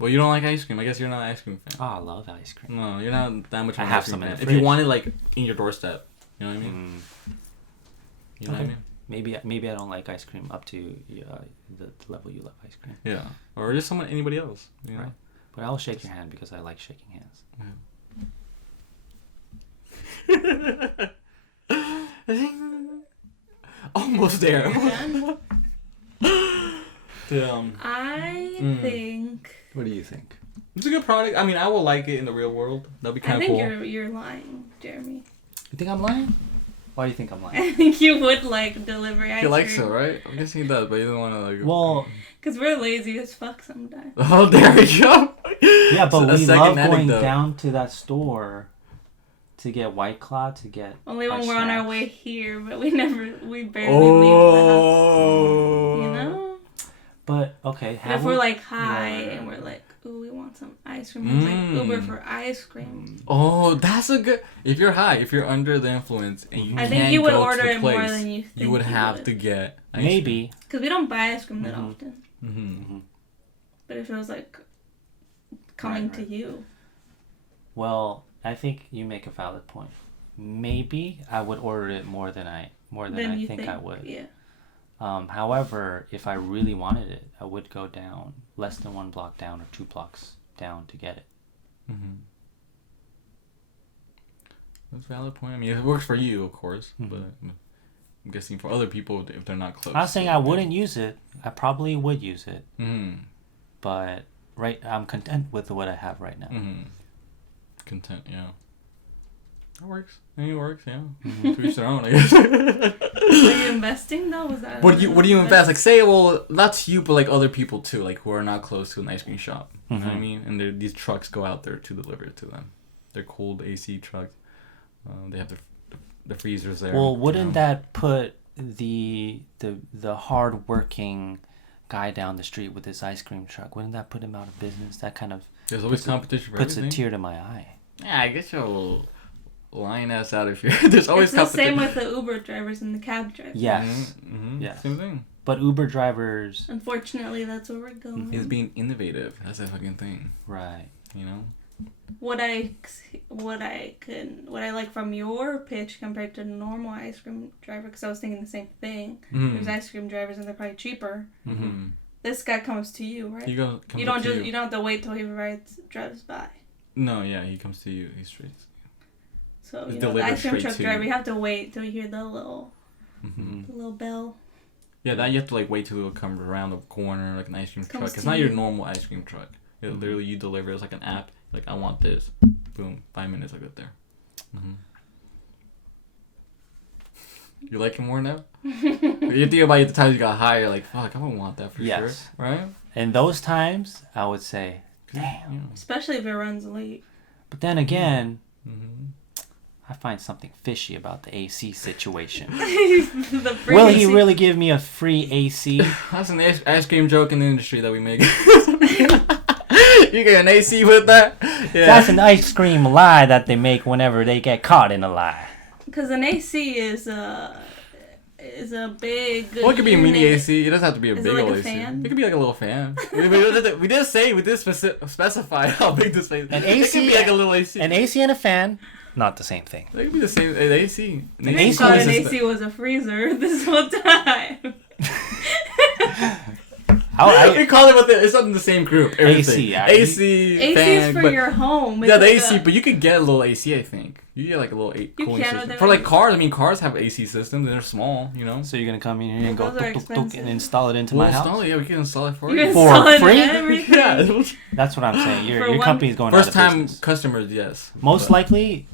Well, you don't like ice cream. I guess you're not an ice cream fan. Oh, I love ice cream. No, you're not that much of an I have ice cream some in fan. the If fridge. you want it in your doorstep, you know what I mean? You know what I mean? Maybe I don't like ice cream up to the level you love ice cream. Yeah, or just anybody else. You know? Right. But I'll shake your hand because I like shaking hands. Almost there. I think. What do you think? It's a good product. I mean, I will like it in the real world. That'll be kind of cool. I think you're lying. Jeremy. You think I'm lying? Why do you think I'm lying? I think you would like delivery ice He likes it, cream. right? I'm guessing he does, but he doesn't want to like. Well, Because we're lazy as fuck sometimes. Oh, there we go. yeah, but A we second love going anecdote. down to that store to get White Claw, to get Only our when we're on our snacks. way here, but we barely leave the house. Oh. You know? But, okay. But if we're like high Yeah. and we're like, ooh, we want some ice cream. It's like Uber for ice cream. Oh, that's a good. If you're high, if you're under the influence, and you I can't think you would go order to the it more place, than you think you would have to get ice Maybe. Because we don't buy ice cream that often. Mm-hmm. But if it was like coming Right. to you. Well, I think you make a valid point. Maybe I would order it more than I Then you think I would. Yeah. However, if I really wanted it, I would go down less than 1 block down or 2 blocks down to get it. Mm-hmm. That's a valid point. I mean, it works for you, of course, Mhm. but I'm guessing for other people, if they're not close. I'm not saying I wouldn't use it. I probably would use it, Mm-hmm. but I'm content with what I have right now. Mm-hmm. Content, yeah. That works. I mean, it works, yeah. Mhm. To each their own, I guess. Are you investing though? Was that? What do you invest? Like, say, well, not to you, but like other people too, like who are not close to an ice cream shop. You know what I Mhm. mean? And these trucks go out there to deliver it to them. They're cold AC trucks. They have the freezers there. Well, wouldn't you know? that put the hard working guy down the street with his ice cream truck? Wouldn't that put him out of business? That kind of There's always competition for puts everything. a tear to my eye. Yeah, I get your lying ass out of here. There's always It's the same competition. with the Uber drivers and the cab drivers. Yes, Mm-hmm. Yes. Same thing. but Uber drivers, Unfortunately, that's where we're going. He's being innovative. That's a fucking thing. right? You know. What I like from your pitch compared to normal ice cream driver, because I was thinking the same thing. Mm. There's ice cream drivers and they're probably cheaper. Mm-hmm. This guy comes to you, right? You go. Comes You don't up to just you don't have to wait till he drives by. No, yeah, he comes to you. He's straight. So It's you know, the delivered ice cream straight truck to driver, you. you have to wait till you hear the little Mm-hmm. bell. Yeah, that you have to like wait till it'll come around the corner like an ice cream Comes truck. It's to not your you. normal ice cream truck. It literally you deliver. It's like an app. Like I want this. Boom. 5 minutes I get there. Mm-hmm. You like it more now? You think about the times you got higher. Like fuck, I don't want that for Yes. sure. Right? And those times, I would say, damn. Yeah. Especially if it runs late. But then again, Mm-hmm. I find something fishy about the AC situation. The free Will he AC. really give me a free AC? That's an ice cream joke in the industry that we make. You get an AC with that? Yeah. That's an ice cream lie that they make whenever they get caught in a lie. Because an AC is a big. Well, it could be a mini unit. AC. It doesn't have to be a Is it big like old a AC. fan? It could be like a little fan. we did specify how big this AC. An It AC could be like a little AC. An AC and a fan, not the same thing. It could be the same. An AC. An I AC thought is an a AC was a freezer this whole time. we call it it's not in the same group. Everything. AC, yeah. AC. AC fan, is for but your home. yeah, It's the like AC. a- But you could get a little AC. I think you get like a little cooling can, system they're for like like- cars. I mean, cars have AC systems and they're small. You know. So you're gonna come in here and go Those are tuk, tuk, tuk, expensive. and install it into We'll my house? install it. Yeah, we can install it for You you. can For install it in free? everything. Yeah. That's what I'm saying. For Your one- company's going out First of time business. customers, yes. Most But- likely,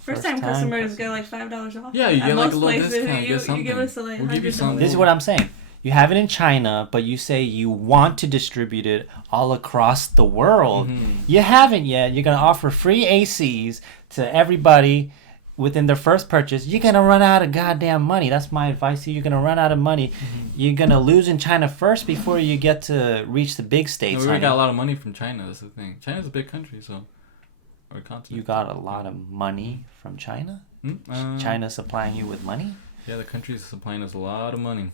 First time customers get like $5 off. Yeah, you At get like a most little places, discount. You, Get you something. give us like We'll give you $100. something. This is what I'm saying. You have it in China, but you say you want to distribute it all across the world. Mhm. You haven't yet. You're going to offer free ACs to everybody within their first purchase. You're going to run out of goddamn money. That's my advice to you. You're going to run out of money. Mm-hmm. You're going to lose in China first before you get to reach the big No, states. we already honey. got a lot of money from China. That's the thing. China's a big country, so or continent. You got a lot of money from China? China supplying you with money? Yeah, the country's supplying us a lot of money.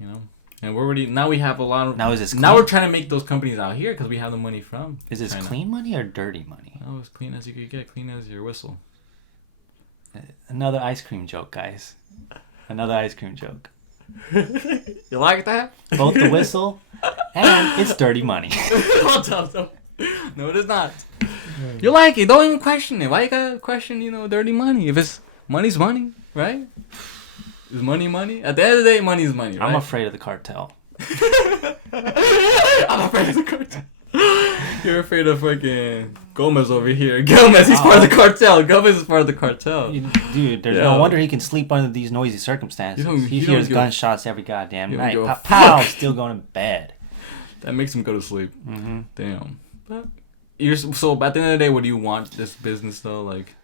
You know, and we're already now we have a lot of. Now is this Now clean? we're trying to make those companies out here because we have the money from. Is this China. clean money or dirty money? Oh, as clean as you could get. Clean as your whistle. Another ice cream joke, guys. Another ice cream joke. You like that? Both the whistle and it's dirty money. Hold up. No, it is not. You like it. Don't even question it. Why you gotta question, dirty money? If it's money's money, right? Is money money? At the end of the day, money is money, right? I'm afraid of the cartel. I'm afraid of the cartel. You're afraid of fucking Gomez over here. Gomez, he's part of the cartel. Gomez is part of the cartel. Dude, there's no wonder he can sleep under these noisy circumstances. He hears gunshots every goddamn night. Pow, pow, still going to bed. That makes him go to sleep. Damn. But so at the end of the day, what do you want this business though? Like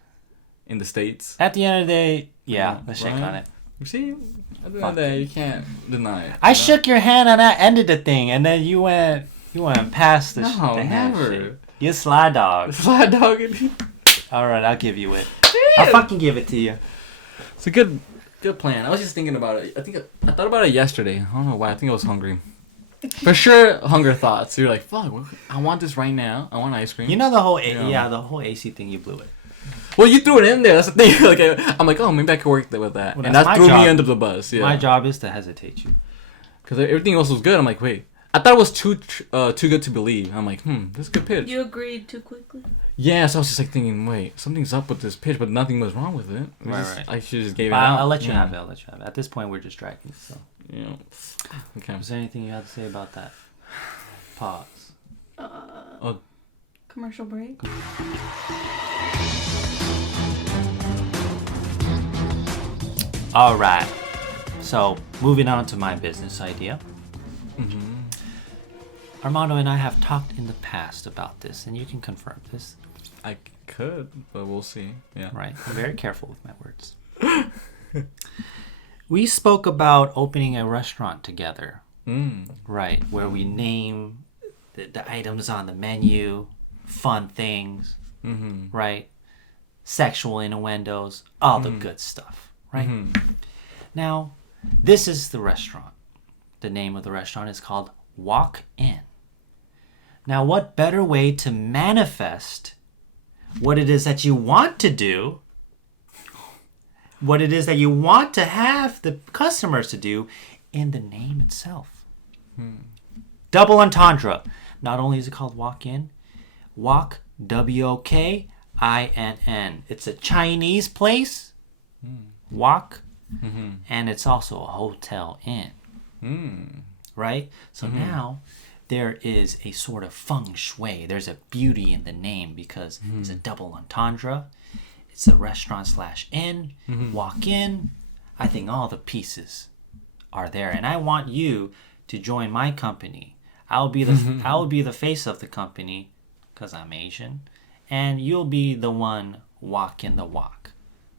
in the States? At the end of the day, yeah, let's shake on it. You see, at the end of the day, you can't deny it. I shook your hand on that end of the thing, and then you went past the handshake. You sly dog. Sly dog. All right, I'll give you it. I'll fucking give it to you. It's a good plan. I was just thinking about it. I thought about it yesterday. I don't know why. I think I was hungry. For sure, hunger thoughts. You're like, fuck, I want this right now. I want ice cream. You know the whole the whole AC thing. You blew it. Well, you threw it in there. That's the thing. Like, I'm like, oh, maybe I could work with that, and that threw me under the bus. Yeah. My job is to hesitate you. Because everything else was good. I'm like, wait, I thought it was too good to believe. I'm like, this is a good pitch. You agreed too quickly. Yeah, so I was just like thinking, wait, something's up with this pitch, but nothing was wrong with it. Right. I should just gave it. I'll let you have it. At this point, we're distracted. So. Yeah. Okay. Is there anything you have to say about that? Pause. Commercial break. All right. So, moving on to my business idea. Armando and I have talked in the past about this, and you can confirm this. I could, but we'll see. Yeah. Right. I'm very careful with my words. We spoke about opening a restaurant together. Right. Where we name the items on the menu, fun things, right? Sexual innuendos, all the good stuff, right? Now, this is the restaurant. The name of the restaurant is called Walk In. Now, what better way to manifest what it is that you want to do, what it is that you want to have the customers to do in the name itself? Double entendre. Not only is it called Walk In, Walk, W-O-K-I-N-N. It's a Chinese place, Walk, and it's also a hotel inn. Right? So now there is a sort of feng shui. There's a beauty in the name because it's a double entendre. It's a restaurant / inn. Walk in. I think all the pieces are there. And I want you to join my company. I'll be the face of the company because I'm Asian. And you'll be the one walking the walk.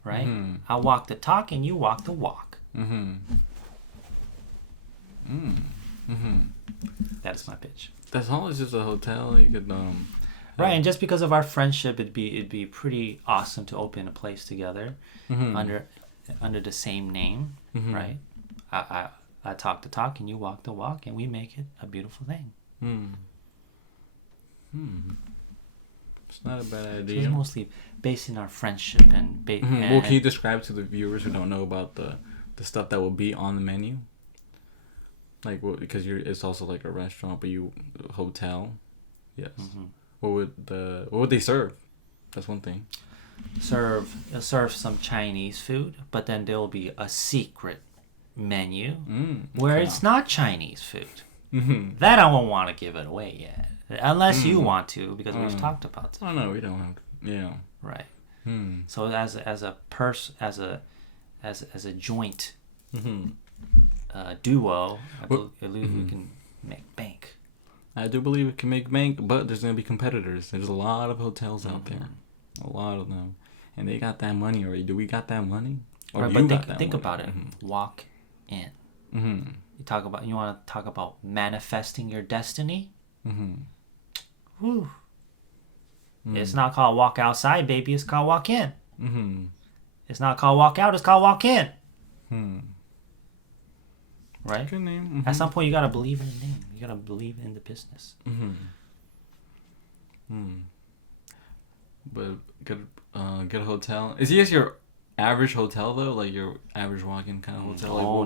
Right? I'll walk the talk and you walk the walk. That's my pitch. That's all. It's just a hotel. You could right, and just because of our friendship, it'd be pretty awesome to open a place together under the same name, right? I talk the talk and you walk the walk, and we make it a beautiful thing. It's not a bad idea. So it's mostly based in our friendship and. Well, can you describe to the viewers who don't know about the stuff that will be on the menu? Like, because it's also like a restaurant, but hotel. Yes. What would they serve? That's one thing. They'll serve some Chinese food, but then there'll be a secret menu where it's not Chinese food. That I won't want to give it away yet, unless you want to, because we've talked about that. Oh no, we don't have. Yeah. Right. So as a joint duo, I believe we can make bank. I do believe it can make bank, but there's gonna be competitors. There's a lot of hotels out there, a lot of them, and they got that money already. Do we got that money? Or right, but think about it. Walk in. You want to talk about manifesting your destiny? Whew. It's not called walk outside, baby. It's called walk in. It's not called walk out. It's called walk in. Right? Good name. At some point, you gotta believe in the name. You gotta believe in the business. But good hotel. Is this your average hotel though? Like your average walk-in kind of hotel?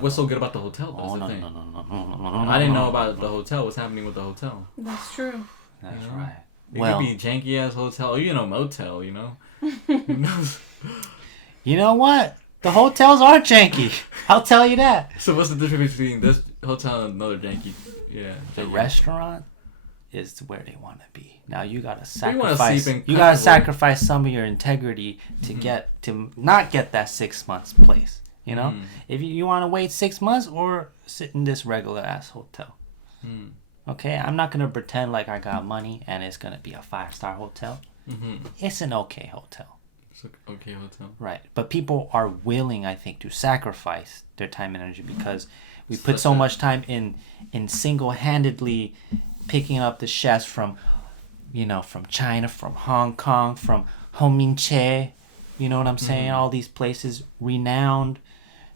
What's so good about the hotel? No. I didn't know about the hotel. What's happening with the hotel? That's true. That's right. It could be janky ass hotel, motel. You know what? The hotels are janky. I'll tell you that. So what's the difference between this hotel and another janky? Yeah. The restaurant is where they want to be. Now you gotta We wanna sacrifice. sleep in You gotta comfortably. sacrifice some of your integrity to not get that 6 months place. You know, if you want to wait 6 months or sit in this regular ass hotel. Okay, I'm not gonna pretend like I got money and it's gonna be a 5-star hotel. It's an okay hotel. It's like okay hotel. Right, but people are willing, I think, to sacrifice their time and energy because we put Such so a- much time in single-handedly picking up the chefs from, from China, from Hong Kong, from Hominche, you know what I'm saying? All these places, renowned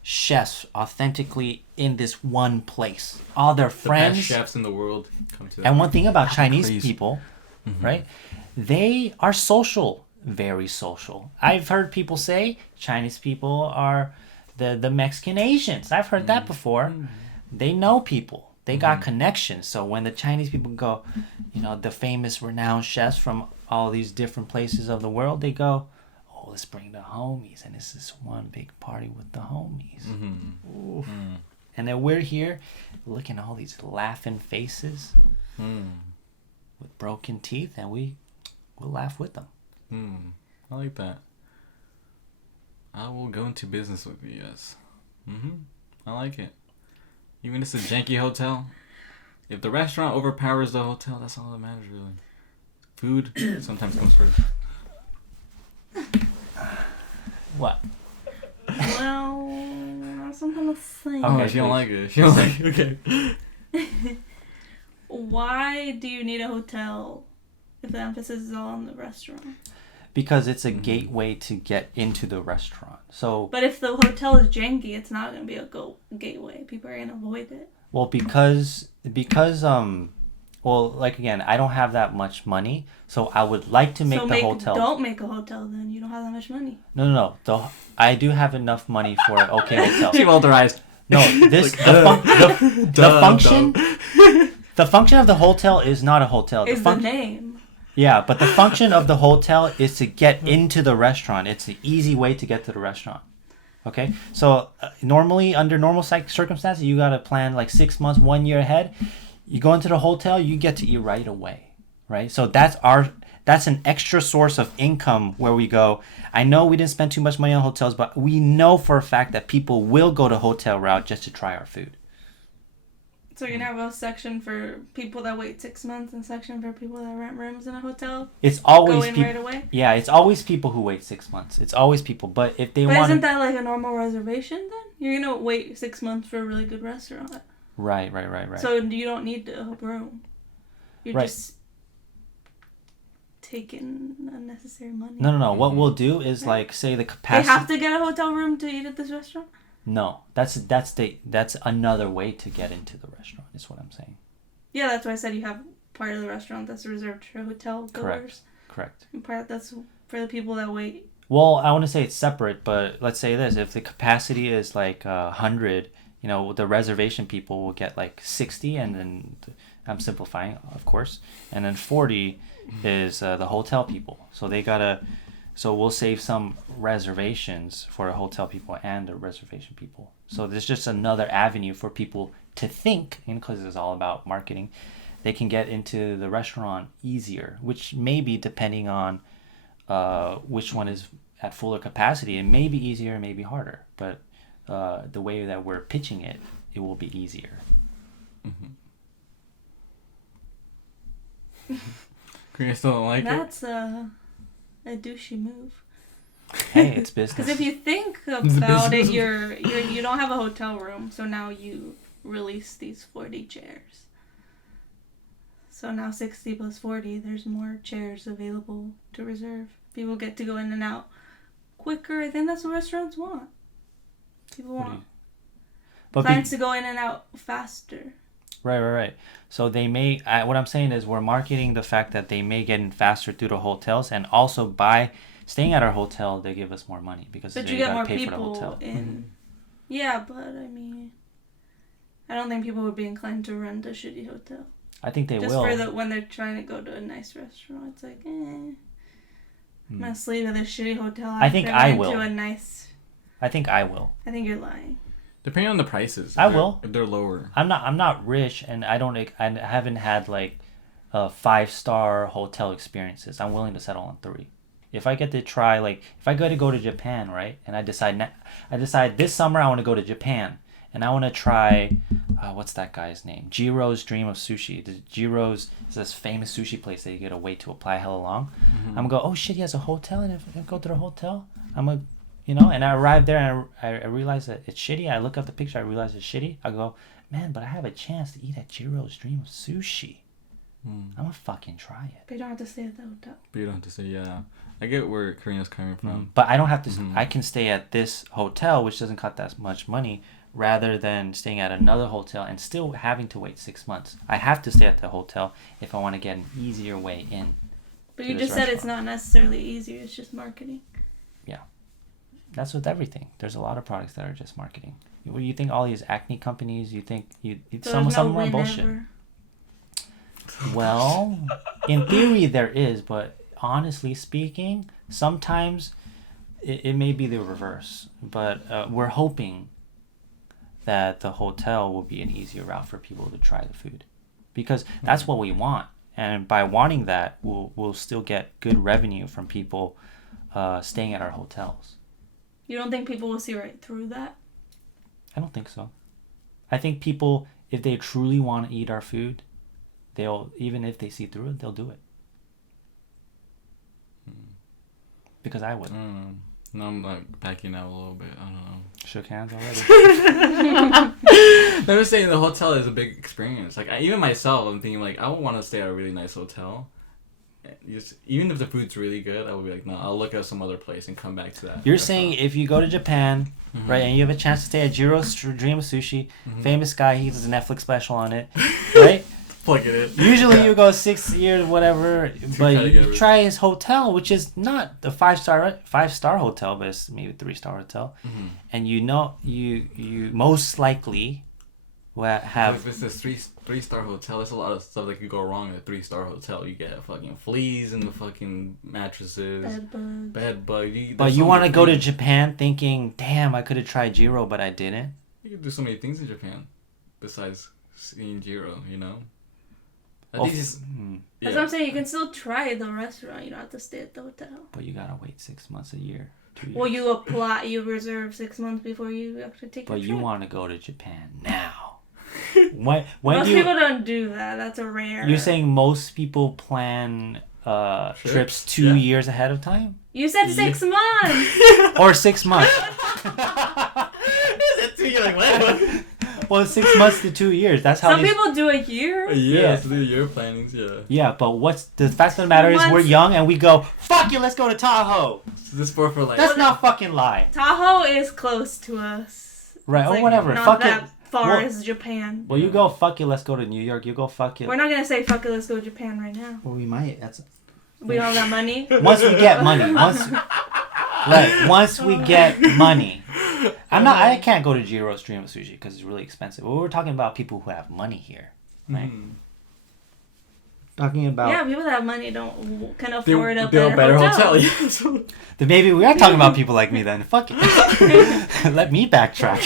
chefs, authentically in this one place. All their The best friends. chefs in the world come to And one thing about Chinese crazy. people, right? They are social, very social. I've heard people say Chinese people are the Mexican Asians. I've heard that before. They know people. They got connections. So when the Chinese people go, the famous renowned chefs from all these different places of the world, they go, oh, let's bring the homies. And it's this one big party with the homies. Oof. And then we're here looking at all these laughing faces with broken teeth, and we'll laugh with them. I like that. I will go into business with you, yes. I like it. Even if it's a janky hotel, if the restaurant overpowers the hotel, that's all that matters, really. Food sometimes comes first. What? Well, some kind of thing. Oh, Okay, she don't please. like it. She don't like it. Okay. Why do you need a hotel if the emphasis is all on the restaurant? Because it's a gateway to get into the restaurant. So, But if the hotel is janky, it's not going to be a gateway. People are going to avoid it. well, because like again, I don't have that much money, so I would like to make the hotel. Don't make a hotel then. You don't have that much money. No. I do have enough money for an okay hotel. She authorized. No, this the function. The function of the hotel is not a hotel. Is the name. Yeah, but the function of the hotel is to get into the restaurant. It's the easy way to get to the restaurant. Okay? So normally, under normal circumstances, you got to plan like 6 months, 1 year ahead. You go into the hotel, you get to eat right away. Right? So that's an extra source of income where we go, I know we didn't spend too much money on hotels, but we know for a fact that people will go to hotel route just to try our food. So you're going to have a section for people that wait 6 months and a section for people that rent rooms in a hotel? It's always Go in people. right away? Yeah, it's always people who wait 6 months. It's always people. But if they But want, isn't that like a normal reservation then? You're going to wait 6 months for a really good restaurant. right. So you don't need a room. You're Right. just taking unnecessary money. No. What we'll do is like say the They capacity. have to get a hotel room to eat at this restaurant? No, that's another way to get into the restaurant. Is what I'm saying. Yeah, that's why I said you have part of the restaurant that's reserved for hotel goers. Correct. And part that's for the people that wait. Well, I want to say it's separate, but let's say this: if the capacity is like 100, the reservation people will get like 60, and then I'm simplifying, of course, and then 40 is the hotel people. So they gotta. So we'll save some reservations for the hotel people and the reservation people. So there's just another avenue for people to think, because it's all about marketing, they can get into the restaurant easier, which may be depending on which one is at fuller capacity. It may be easier, it may be harder, but the way that we're pitching it, it will be easier. Korea still don't like it. That's a douchey move. Hey, it's business. Because if you think about it, business. you don't have a hotel room, so now you release these 40 chairs. So now 60 plus 40, there's more chairs available to reserve. People get to go in and out quicker. I think that's what restaurants want. People want clients to go in and out faster. Right. So they may. What I'm saying is, we're marketing the fact that they may get in faster through the hotels, and also by staying at our hotel, they give us more money because But they you get gotta more pay for the people hotel. in. Yeah, but I mean, I don't think people would be inclined to rent a shitty hotel. I think they Just will. for when they're trying to go to a nice restaurant, it's like, I'm gonna sleep at a shitty hotel. I think I will. To a nice. I think I will. I think you're lying. Depending on the prices. I will. If they're lower. I'm not rich, and I haven't had like 5-star hotel experiences, I'm willing to settle on 3. If I get to try, like, if I go to Japan, right, and I decide this summer I want to go to Japan, and I want to try, what's that guy's name? Jiro's Dream of Sushi. Jiro's is this famous sushi place that you gotta wait to apply hella long. I'm gonna go, oh shit, he has a hotel, and if I go to the hotel, I'm gonna, and I arrive there and I realize that it's shitty. I look up the picture, I realize it's shitty. I go, man, but I have a chance to eat at Jiro's Dream of Sushi. I'm gonna fucking try it. But you don't have to stay at the hotel. But you don't have to say, yeah. I get where Karina's coming from. But I don't have to. I can stay at this hotel, which doesn't cost that much money, rather than staying at another hotel and still having to wait 6 months. I have to stay at the hotel if I want to get an easier way in. But you just said it's not necessarily easier. It's just marketing. Yeah, that's with everything. There's a lot of products that are just marketing. You think all these acne companies? You think some of them are bullshit. Well, in theory there is, but honestly speaking, sometimes it may be the reverse. But we're hoping that the hotel will be an easier route for people to try the food, because that's what we want. And by wanting that, we'll still get good revenue from people staying at our hotels. You don't think people will see right through that? I don't think so. I think people, if they truly want to eat our food, they'll, even if they see through it, they'll do it. Because I would. No, I'm like backing out a little bit. I don't know. Shook hands already. I'm just saying the hotel is a big experience. Like even myself, I'm thinking like I would want to stay at a really nice hotel. Even if the food's really good, I would be like, no, I'll look at some other place and come back to that. You're saying if you go to Japan, right, and you have a chance to stay at Jiro's Dream of Sushi, famous guy, he does a Netflix special on it, right? Plug it in. Usually you go 6 years, whatever, but you try his hotel, which is not a 5-star hotel, but it's maybe a 3-star hotel, and you most likely will have. If it's a three-star hotel, there's a lot of stuff that could go wrong in a 3-star hotel. You get fucking fleas in the fucking mattresses, bed bugs. But you want to go to Japan thinking, damn, I could have tried Jiro, but I didn't. You can do so many things in Japan besides seeing Jiro, That's what I'm saying. You can still try the restaurant. You don't have to stay at the hotel. But you gotta wait 6 months, a year, 2 years. Well, you reserve 6 months before you actually take. But your you trip. want to go to Japan now. when most people don't do that. That's a rare. You're saying most people plan trips 2 years ahead of time? You said 6 months. Or 6 months. You're like, what? Well, 6 months to 2 years. That's how some people do a year. Yeah, to do year plannings. Yeah. Yeah, but what's the fact of the matter is we're young and we go, fuck you, let's go to Tahoe. This for like. That's not fucking lie. Tahoe is close to us. Right, it's or whatever. Not fuck that it. far as Japan. Well, you go fuck it, let's go to New York. You go fuck it. We're not gonna say fuck it, let's go to Japan right now. Well, we might. We don't have that money. Once we get money, once we get money. I can't go to Jiro's Dream of Sushi because it's really expensive. But we're talking about people who have money here, right? Talking about people that have money can afford a better hotel. Then maybe we are talking about people like me then. Fuck it. Let me backtrack.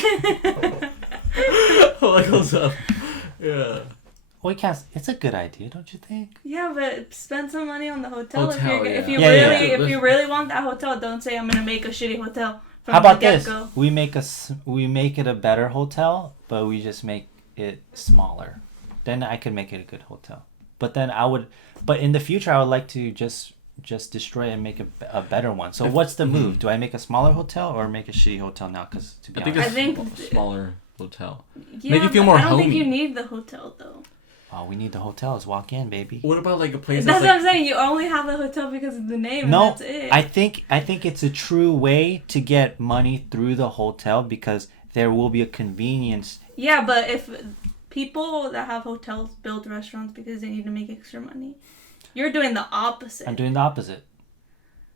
What goes up? Yeah. Well, it's a good idea, don't you think? Yeah, but spend some money on the hotel. If you really want that hotel, don't say I'm gonna make a shitty hotel. How about this? We make it a better hotel, but we just make it smaller. Then I could make it a good hotel. But then but in the future I would like to just destroy it and make a better one. So what's the move? Do I make a smaller hotel or make a shitty hotel now? Because to be honest, I think a smaller hotel. Yeah, make it feel more homey. I don't think you need the hotel though. Oh, we need the hotel. Let's walk in, baby. What about like a place that's what I'm saying. You only have the hotel because of the name. No, and that's it. I think it's a true way to get money through the hotel because there will be a convenience. Yeah, but if people that have hotels build restaurants because they need to make extra money, you're doing the opposite. I'm doing the opposite.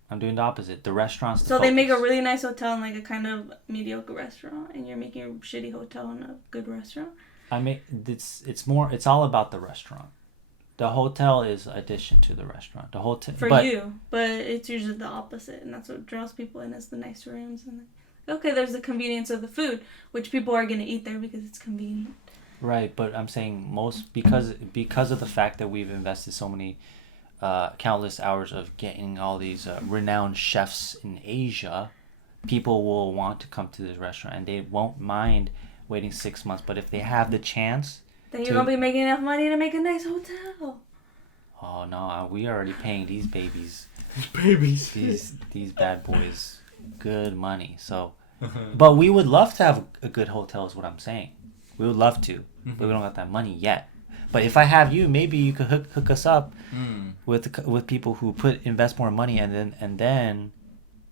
The restaurants. So they make a really nice hotel and like a kind of mediocre restaurant, and you're making a shitty hotel and a good restaurant. It's all about the restaurant. The hotel is addition to the restaurant. The hotel but it's usually the opposite, and that's what draws people in is the nice rooms and there's the convenience of the food, which people are gonna eat there because it's convenient. Right, but I'm saying most because of the fact that we've invested so many countless hours of getting all these renowned chefs in Asia, people will want to come to this restaurant and they won't mind waiting 6 months. But if they have the chance, Then you're gonna be making enough money to make a nice hotel. oh no, we are already paying these babies, Babies. these bad boys, good money. So, but we would love to have a good hotel. Is what I'm saying. We would love to, but we don't got that money yet. But if I have you, maybe you could hook us up with people who invest more money, and then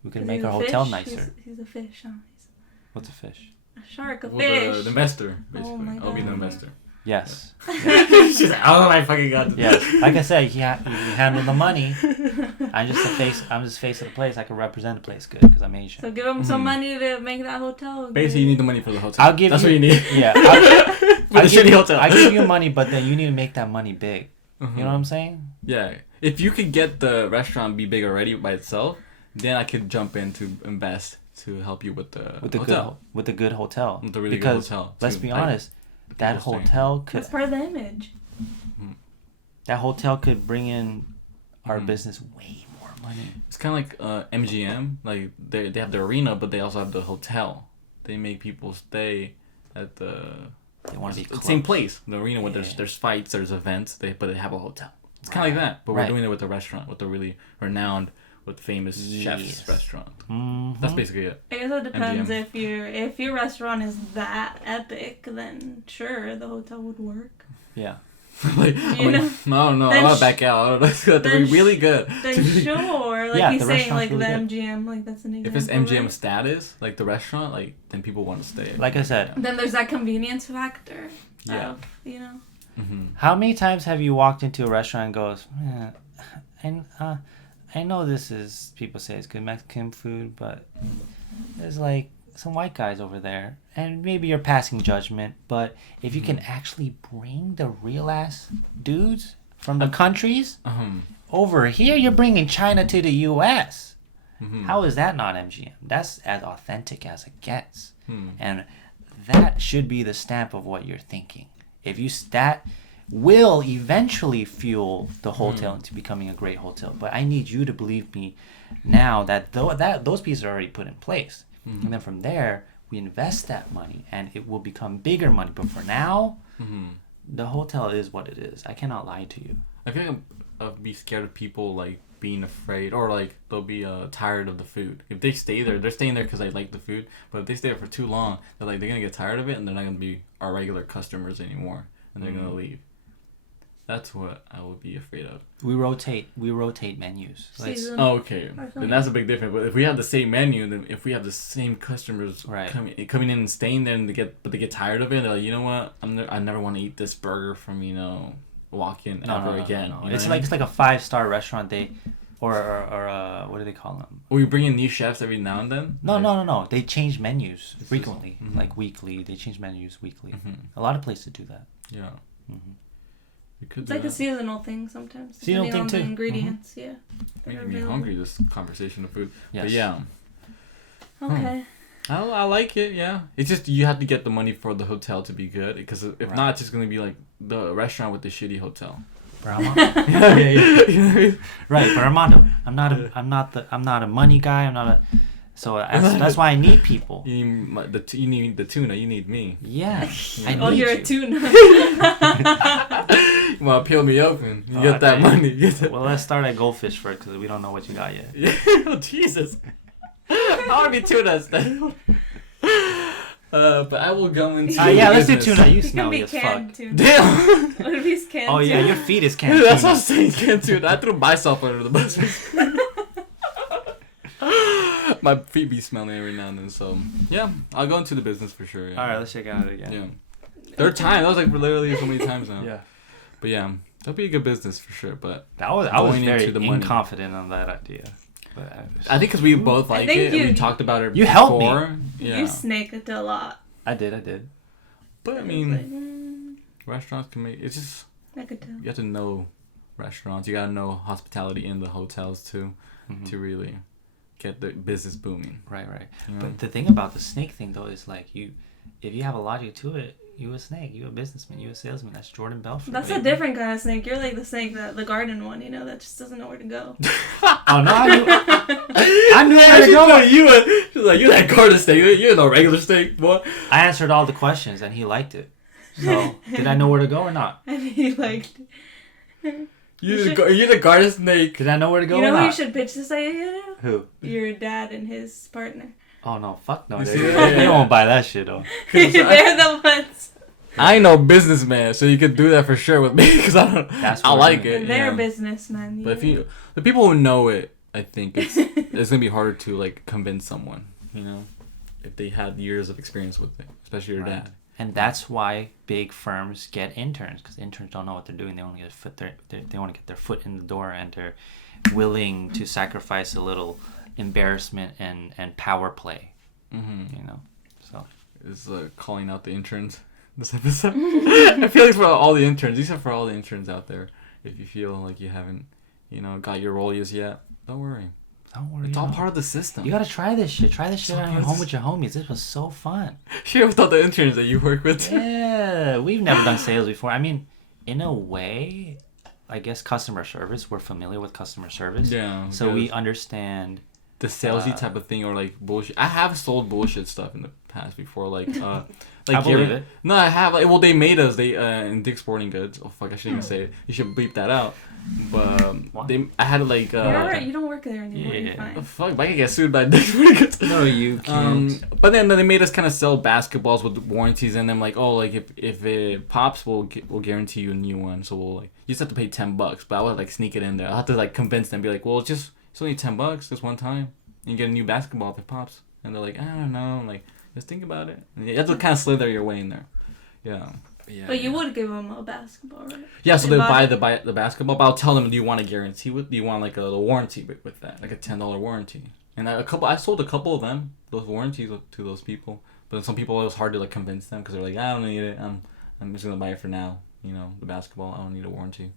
we can make our hotel nicer. He's a fish, huh? What's a fish? A shark, a Well, fish. the investor, basically. Oh my I'll be the God. investor. Yes. She's like, oh my fucking god. Yes. Like I said, you handle the money. I'm just the face. I'm just face of the place. I can represent the place good because I'm Asian. So give him some money to make that hotel. Basically, you need the money for the hotel. I'll give That's you. what you need. Yeah. For the shitty hotel. I give you money, but then you need to make that money big. You know what I'm saying? Yeah. If you could get the restaurant be big already by itself, then I could jump in to invest to help you with the hotel. With the good hotel. With the really because, good hotel. let's be honest, that hotel could. That's part of the image. That hotel could bring in our business way more money. It's kind of like MGM. Like they have the arena, but they also have the hotel. They make people stay at the. They want to be the close. same place. The arena where there's fights, there's events. But they have a hotel. It's kind of like that, but we're doing it with the restaurant, with the really renowned, with famous chef's restaurant. That's basically it. I guess it depends. MGM. If your restaurant is that epic, then sure, the hotel would work. Yeah. like, no, I want to back out. It's got to be really good. Then sure, like Yeah, he's the saying, like restaurant's the really MGM, like that's an example. If it's MGM right? status, like the restaurant, like then people want to stay. Like I said. Then there's that convenience factor. Yeah. Of, you know. How many times have you walked into a restaurant and goes, I know this is, people say it's good Mexican food, but there's like some white guys over there. And maybe you're passing judgment, but if you can actually bring the real ass dudes from the countries over here, you're bringing China to the U.S. How is that not MGM? That's as authentic as it gets. And that should be the stamp of what you're thinking. That will eventually fuel the hotel into becoming a great hotel. But I need you to believe me now that those pieces are already put in place. And then from there, we invest that money and it will become bigger money. But for now, the hotel is what it is. I cannot lie to you. I think I'll be scared of people like being afraid or like they'll be tired of the food. If they stay there, they're staying there because they like the food. But if they stay there for too long, they're gonna get tired of it and they're not gonna be our regular customers anymore, and they're gonna leave. That's what I would be afraid of. We rotate menus. Okay, then that's a big difference. But if we have the same menu, then if we have the same customers coming in and staying there, and they get tired of it, they're like, you know what, I never want to eat this burger from walk-in ever again. No. You know It's what I like mean? a 5-star restaurant. Or what do they call them? We bring in new chefs every now and then. No. They change menus frequently, like weekly. They change menus weekly. A lot of places do that. Yeah. It's like a seasonal thing sometimes. Seasonal Depending thing on too. the ingredients, yeah. Making me hungry, this conversation of food. Yes. But yeah. Okay. I like it, yeah. It's just you have to get the money for the hotel to be good, because if not, it's just going to be like the restaurant with the shitty hotel. Armando. yeah. Right, but Armando, I'm not a money guy. So that's why I need people. You need the tuna. You need me. Yeah. You're a tuna. You want to peel me open? You get that money. Well, let's start at goldfish first because we don't know what you got yet. Oh, Jesus. I want to be tuna instead. But I will go into. Let's do tuna. You It can smelly be as canned fuck. tuna. Damn. What if he's canned Oh yeah, tuna? your feet is canned. That's tuna. what I'm saying. Canned tuna. I threw myself under the bus. My feet be smelling every now and then, so yeah, I'll go into the business for sure. Yeah. All right, let's check out it again. Yeah. Third time. That was like literally so many times now. Yeah. But yeah, that'll be a good business for sure. But I was going very into the money. confident on that idea. But I think because we both like think it, and you- we talked about it. You before. helped me. Yeah. You snake it a lot. I did. But I mean, restaurants can make. It's just I could tell. you have to know restaurants. You gotta know hospitality in the hotels too, to really get the business booming. Right. You know? But the thing about the snake thing though is like if you have a logic to it, You a snake. You a businessman. You a salesman. That's Jordan Belfort. That's a different kind of snake. You're like the snake, the garden one, that just doesn't know where to go. Oh no, I knew where to go. She's like, you that garden snake. You're no regular snake, boy. I answered all the questions and he liked it. So did I know where to go or not? And he liked it. You're the garden snake. Did I know where to go You know or who not? you should pitch this idea to? Who? Your dad and his partner. Oh no, fuck no. You They see that? they won't buy that shit though. They're the ones. I know businessman, so you could do that for sure with me because I like it. They're yeah. businessmen. But if the people who know it, I think it's gonna be harder to like convince someone, if they had years of experience with it, especially your dad. And that's why big firms get interns, because interns don't know what they're doing. They want to they want to get their foot in the door, and they're willing to sacrifice a little embarrassment and power play. So is calling out the interns this episode. I feel like for all the interns, except for all the interns out there, if you feel like you haven't, got your role yet, don't worry. Don't worry. It's all part of the system. You gotta try this shit. Try this shit at home with your homies. This was so fun. Share with all the interns that you work with. Yeah, we've never done sales before. I mean, in a way, I guess customer service. We're familiar with customer service. Yeah. So we understand the salesy type of thing, or like bullshit. I have sold bullshit stuff in the past before, like I believe it. No, I have. Well, they made us. They in Dick's Sporting Goods. Oh fuck, I shouldn't even say it. You should bleep that out. But I had like. You don't work there anymore. Yeah. You're fine. Fuck, I could get sued by Dick's Sporting Goods. No, you can't. But then they made us kind of sell basketballs with warranties in them. Like, oh, like if it pops, we'll guarantee you a new one. So we'll you just have to pay $10. But I would like sneak it in there. I have to like convince them, be like, well, it's only $10 this one time. You get a new basketball if it pops. And they're like, I don't know. I'm like, just think about it. And you have to kind of slither your way in there. Yeah. But you would give them a basketball, right? Yeah, so they buy the basketball. But I'll tell them, do you want a guarantee with? Do you want like a warranty with that, like a $10 warranty? And I sold a couple of them, those warranties to those people. But some people, it was hard to like convince them because they're like, I don't need it. I'm just gonna buy it for now. The basketball. I don't need a warranty.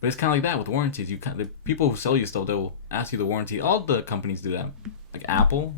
But it's kind of like that with warranties. The people who sell you stuff, they'll ask you the warranty. All the companies do that. Like Apple,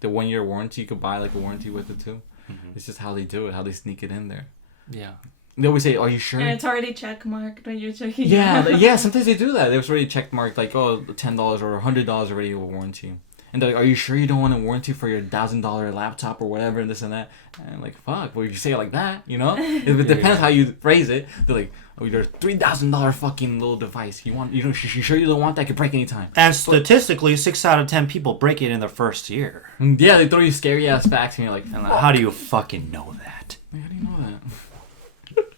the 1 year warranty, you could buy like a warranty with it too. Mm-hmm. It's just how they do it, how they sneak it in there. Yeah. They always say, "Are you sure?" And it's already check marked when you're checking. Yeah. Sometimes they do that. They was already check marked like, oh, $10 or $100 already a warranty. And they're like, "Are you sure you don't want a warranty for your $1,000 laptop or whatever and this and that?" And I'm like, "Fuck, well you say it like that, It depends how you phrase it. They're like, "Oh, your $3,000 fucking little device. You sure you don't want that? Could break anytime." And statistically, 6 out of 10 people break it in their first year. Yeah, they throw you scary ass facts and you're like, how do you fucking know that? How do you know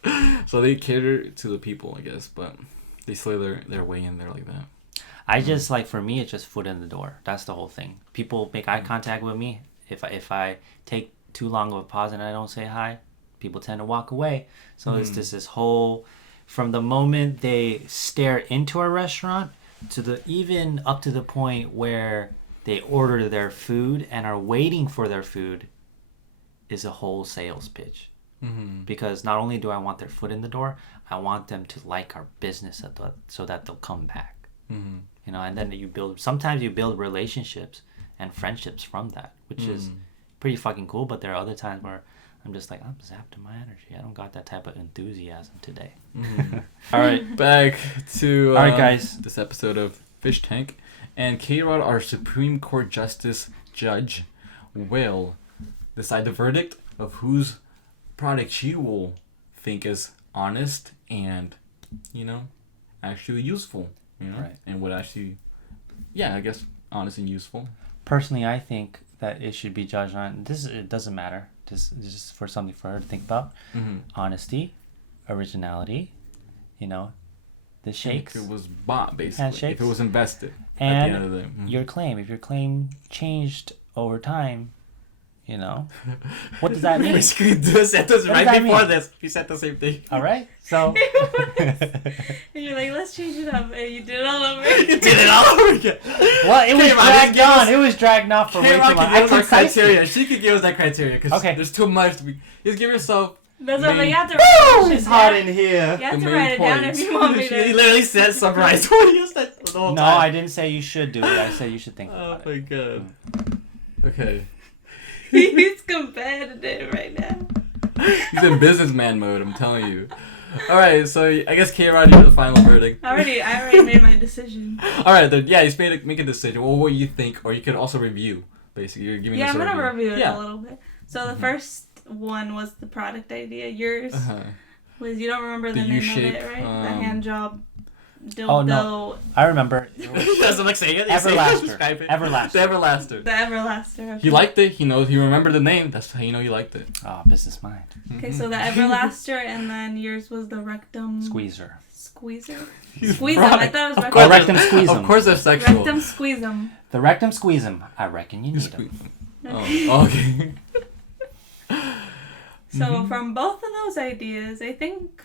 that? So they cater to the people, I guess, but they slither their way in there like that. I just for me, it's just foot in the door. That's the whole thing. People make eye contact with me. If I take too long of a pause and I don't say hi, people tend to walk away. So it's just this whole, from the moment they stare into a restaurant to even up to the point where they order their food and are waiting for their food, is a whole sales pitch. Mm-hmm. Because not only do I want their foot in the door, I want them to like our business so that they'll come back. Mm-hmm. And then sometimes you build relationships and friendships from that, which is pretty fucking cool. But there are other times where I'm just like, I'm zapped in my energy. I don't got that type of enthusiasm today. Mm-hmm. All right, back to all right, guys. This episode of Fish Tank, and K-Rod, our Supreme Court Justice Judge, will decide the verdict of whose product she will think is honest and actually useful. Right. And would actually, I guess, honest and useful. Personally, I think that it should be judged on this. It doesn't matter. Just for something for her to think about. Mm-hmm. Honesty, originality, the shakes. If it was bought, basically. Handshakes. If it was invested. And at the end of the day. Mm-hmm. your claim. If your claim changed over time, what does that mean? Basically, this sentence right before this. He said the same thing. All right, so. And you're like, let's change it up, and you did it all over. You did it all over again. Well, it was dragged on. It was dragged on for way too long. Give us our criteria. She could give us that criteria because okay. There's too much. Just give yourself. That's what you have to. It's hot in here. You have to write it down if you want me to. He literally said summarize what you said the whole time. No, I didn't say you should do it. I said you should think about it. Oh my god. Okay. He's competitive right now. He's in businessman mode. I'm telling you. All right, so I guess K-Rod, you're the final verdict. I already made my decision. All right, then, yeah, he's make a decision. Well, what you think, or you could also review. Basically, you're giving us a review. I'm gonna review it a little bit. So the first one was the product idea. Yours was, you don't remember the name of it, right? The hand job dildo. Oh no, I remember. Doesn't like saying it. Everlaster. Everlaster. The Everlaster. The Everlaster. Okay. He liked it. He remembered the name. That's how you know he liked it. Oh, business mind. Okay, so the Everlaster, and then yours was the Rectum Squeezer. Squeezer. Squeezum. I thought it was course, RectumSqueezum. Of course, they're sexual. RectumSqueezum. The RectumSqueezum. I reckon you need them. Oh, okay. So from both of those ideas, I think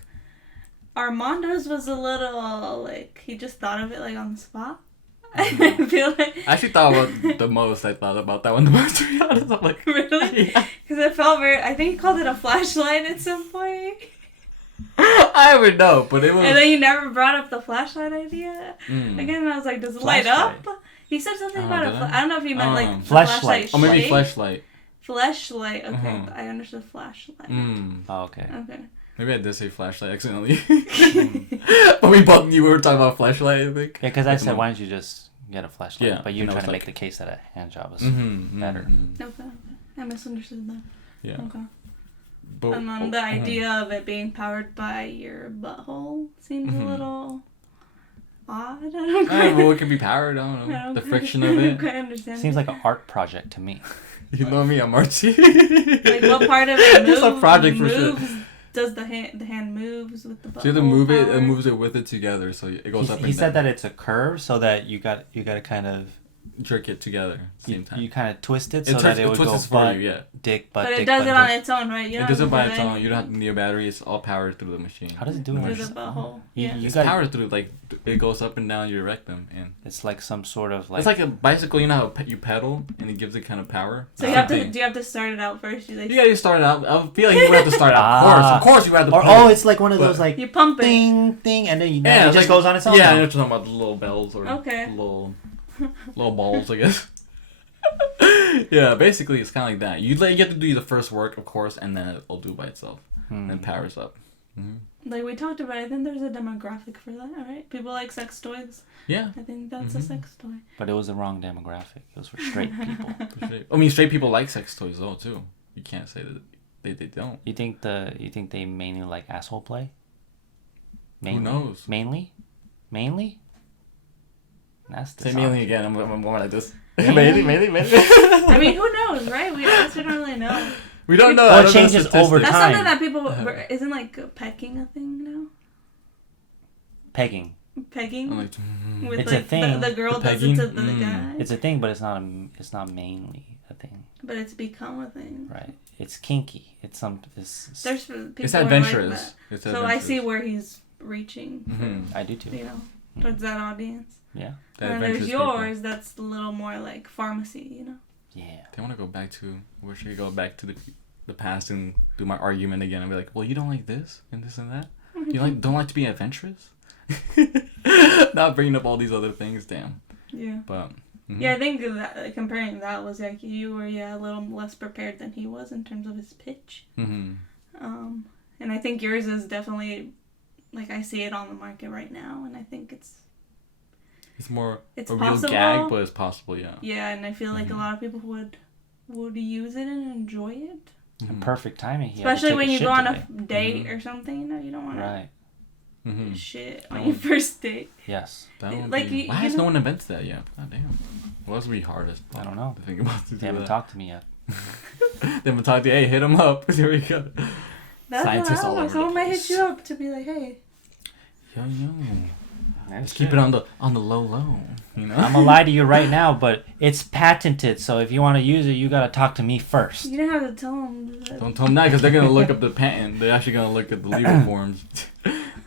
Armando's was a little like he just thought of it like on the spot. I feel like I actually thought about the most. I thought about that one the most. To be honest, I'm like, really, because it felt very. I think he called it a flashlight at some point. I would know, but it was. And then you never brought up the flashlight idea. Again, I was like, does it light up? He said something about it. I don't know if he meant like flashlight. Oh, maybe flashlight. Flashlight. Okay, I understood flashlight. Oh, okay. Okay. Maybe I did say flashlight accidentally. But we both knew we were talking about flashlight, I think. Yeah, because I said, why don't you just get a flashlight? Yeah, but you're and I trying was to like- make the case that a hand job is better. Okay. I misunderstood that. Yeah. Okay. But, And then the idea of it being powered by your butthole seems a little odd. I don't quite, well, it can be powered. I don't know. The friction of I don't it. quite understand. Seems like an art project to me. You know me, I'm artsy. Like what part of it moves? It's a project for sure. Does the hand moves with the butthole? So you have to move it power? and moves it with it together, so it goes up and He said down. that it's a curve, so that you got to kind of Jerk it together at the same time. you kind of twist it It so that it would go twists for butt, you, yeah. dick, butt, But dick, it does butt, it on dick. its own, right? You It don't does it have to by do its own. You anything. don't have to need a battery. It's all powered through the machine. How does it do Through it? the butthole. You- Yeah. you It's got- powered through, like, it goes up and down your rectum. And It's like some sort of like. it's like a bicycle, you know how you pedal and it gives it kind of power? So you Same have to. thing. Do you have to start it out first? You like. Yeah, you start out. I feel like you would have to start out. Of course, you have to. Or pedal. it's like one of But- those like You pump it. ding, and then it it's just like- goes on its own. Yeah, now. you're talking about the little bells or Okay. little balls, I guess. Yeah, basically it's kind of like that. You have to do the first work, of course, and then it'll do by itself. And then powers up. Like we talked about, I think there's a demographic for that, right? People like sex toys. Yeah. I think that's a sex toy. But it was the wrong demographic. It was for straight people. For sure. I mean, straight people like sex toys though too. You can't say that they don't. You think they mainly like asshole play? Who knows? Mainly. That's the Say song. mainly again. I'm more like this. Mainly? mainly. I mean, who knows, right? We don't really know. We don't know. Well, I it don't know changes statistics. over That's time. something that people isn't like pecking a thing now. Pegging. Pegging I'm like, with It's a like thing. the girl The does it to pegging? the guy, It's a thing, but it's not mainly a thing, but it's become a thing. right? It's kinky. It's There's people it's who are adventurous. Like that. It's So adventurous. I see where he's reaching, Mm-hmm. I do too. you know, towards that audience. Yeah. The And then there's adventurous people. yours. That's a little more like pharmacy, you know. Yeah. They want to go back to. Where should we go back to the past and do my argument again and be like, well, you don't like this and this and that. You don't like to be adventurous. Not bringing up all these other things, damn. Yeah. But Yeah, I think that comparing that was like you were a little less prepared than he was in terms of his pitch. Mm-hmm. And I think yours is definitely like I see it on the market right now, and I think it's more It's a real possible. gag, but it's possible, yeah. yeah, and I feel like a lot of people would use it and enjoy it, And perfect timing. He had to especially take when a you shit go on today. a date or something. You know, you don't want Right. Mm-hmm. to shit on your first date. Yes. That would Like, be, you why has know- no one invented that yet? God damn. What else would be hardest? I don't know. To think about to do They haven't that. talked to me yet. They haven't talked to you. Hey, hit him up. Here we go. That's Scientists what I all don't know. over Someone the might place. hit you up to be like, hey. Yo. That's Just keep it on the low. You know. I'm gonna lie to you right now, but it's patented. So if you want to use it, you gotta talk to me first. You don't have to tell them. Don't tell them that because they're gonna look up the patent. They're actually gonna look at the legal forms,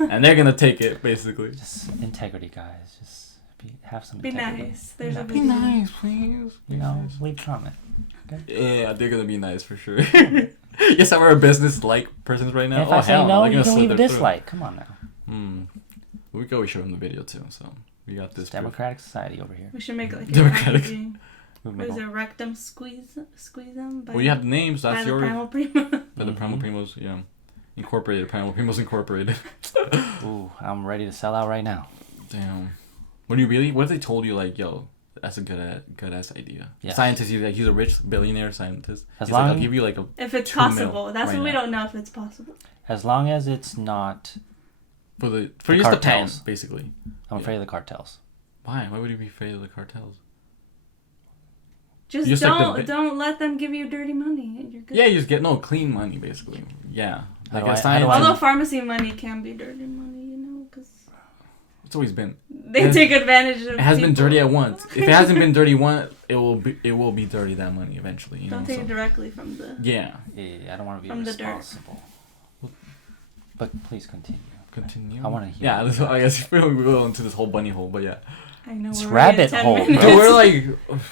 and they're gonna take it basically. Just integrity, guys. Just have some Be integrity. nice. There's a Be big nice, please. You know, leave a comment. Yeah, they're gonna be nice for sure. Yes, we're a business-like persons right now. If I say hell no, they're you gonna can leave a slither through. dislike. Come on now. We could always show them the video too, so we got this. It's democratic society over here. We should make like a Democratic. packaging. What is it? RectumSqueezum? Well, you have the names. by That's the your. Primal Primos. By the Primal Primos, Incorporated. Primal Primos Incorporated. Ooh, I'm ready to sell out right now. Damn. What if they told you like, yo, that's a good ass idea. Yes. Scientist, he's a rich billionaire scientist. As He's like, long- I'll give you like a. If it's 2 mil possible, that's right what we now. don't know if it's possible. As long as it's not, For The just the pen, cartels. basically. I'm afraid of the cartels. Why? Why would you be afraid of the cartels? Just Just like don't let them give you dirty money, and you're good. Yeah, you just get clean money basically. Yeah. How Like do a I- scientist, Although pharmacy money can be dirty money, because it's always been. they take advantage of. It has been people. dirty at once. If it hasn't been dirty once, it will be dirty that money eventually. You Don't know. take So, it directly from the. yeah. Yeah, I don't want to be From the dirt. responsible. But please continue. Continue. I want to hear. Yeah, more. I guess we go into this whole bunny hole, but yeah. I know. It's we're already rabbit at 10 hole, minutes. bro. We're like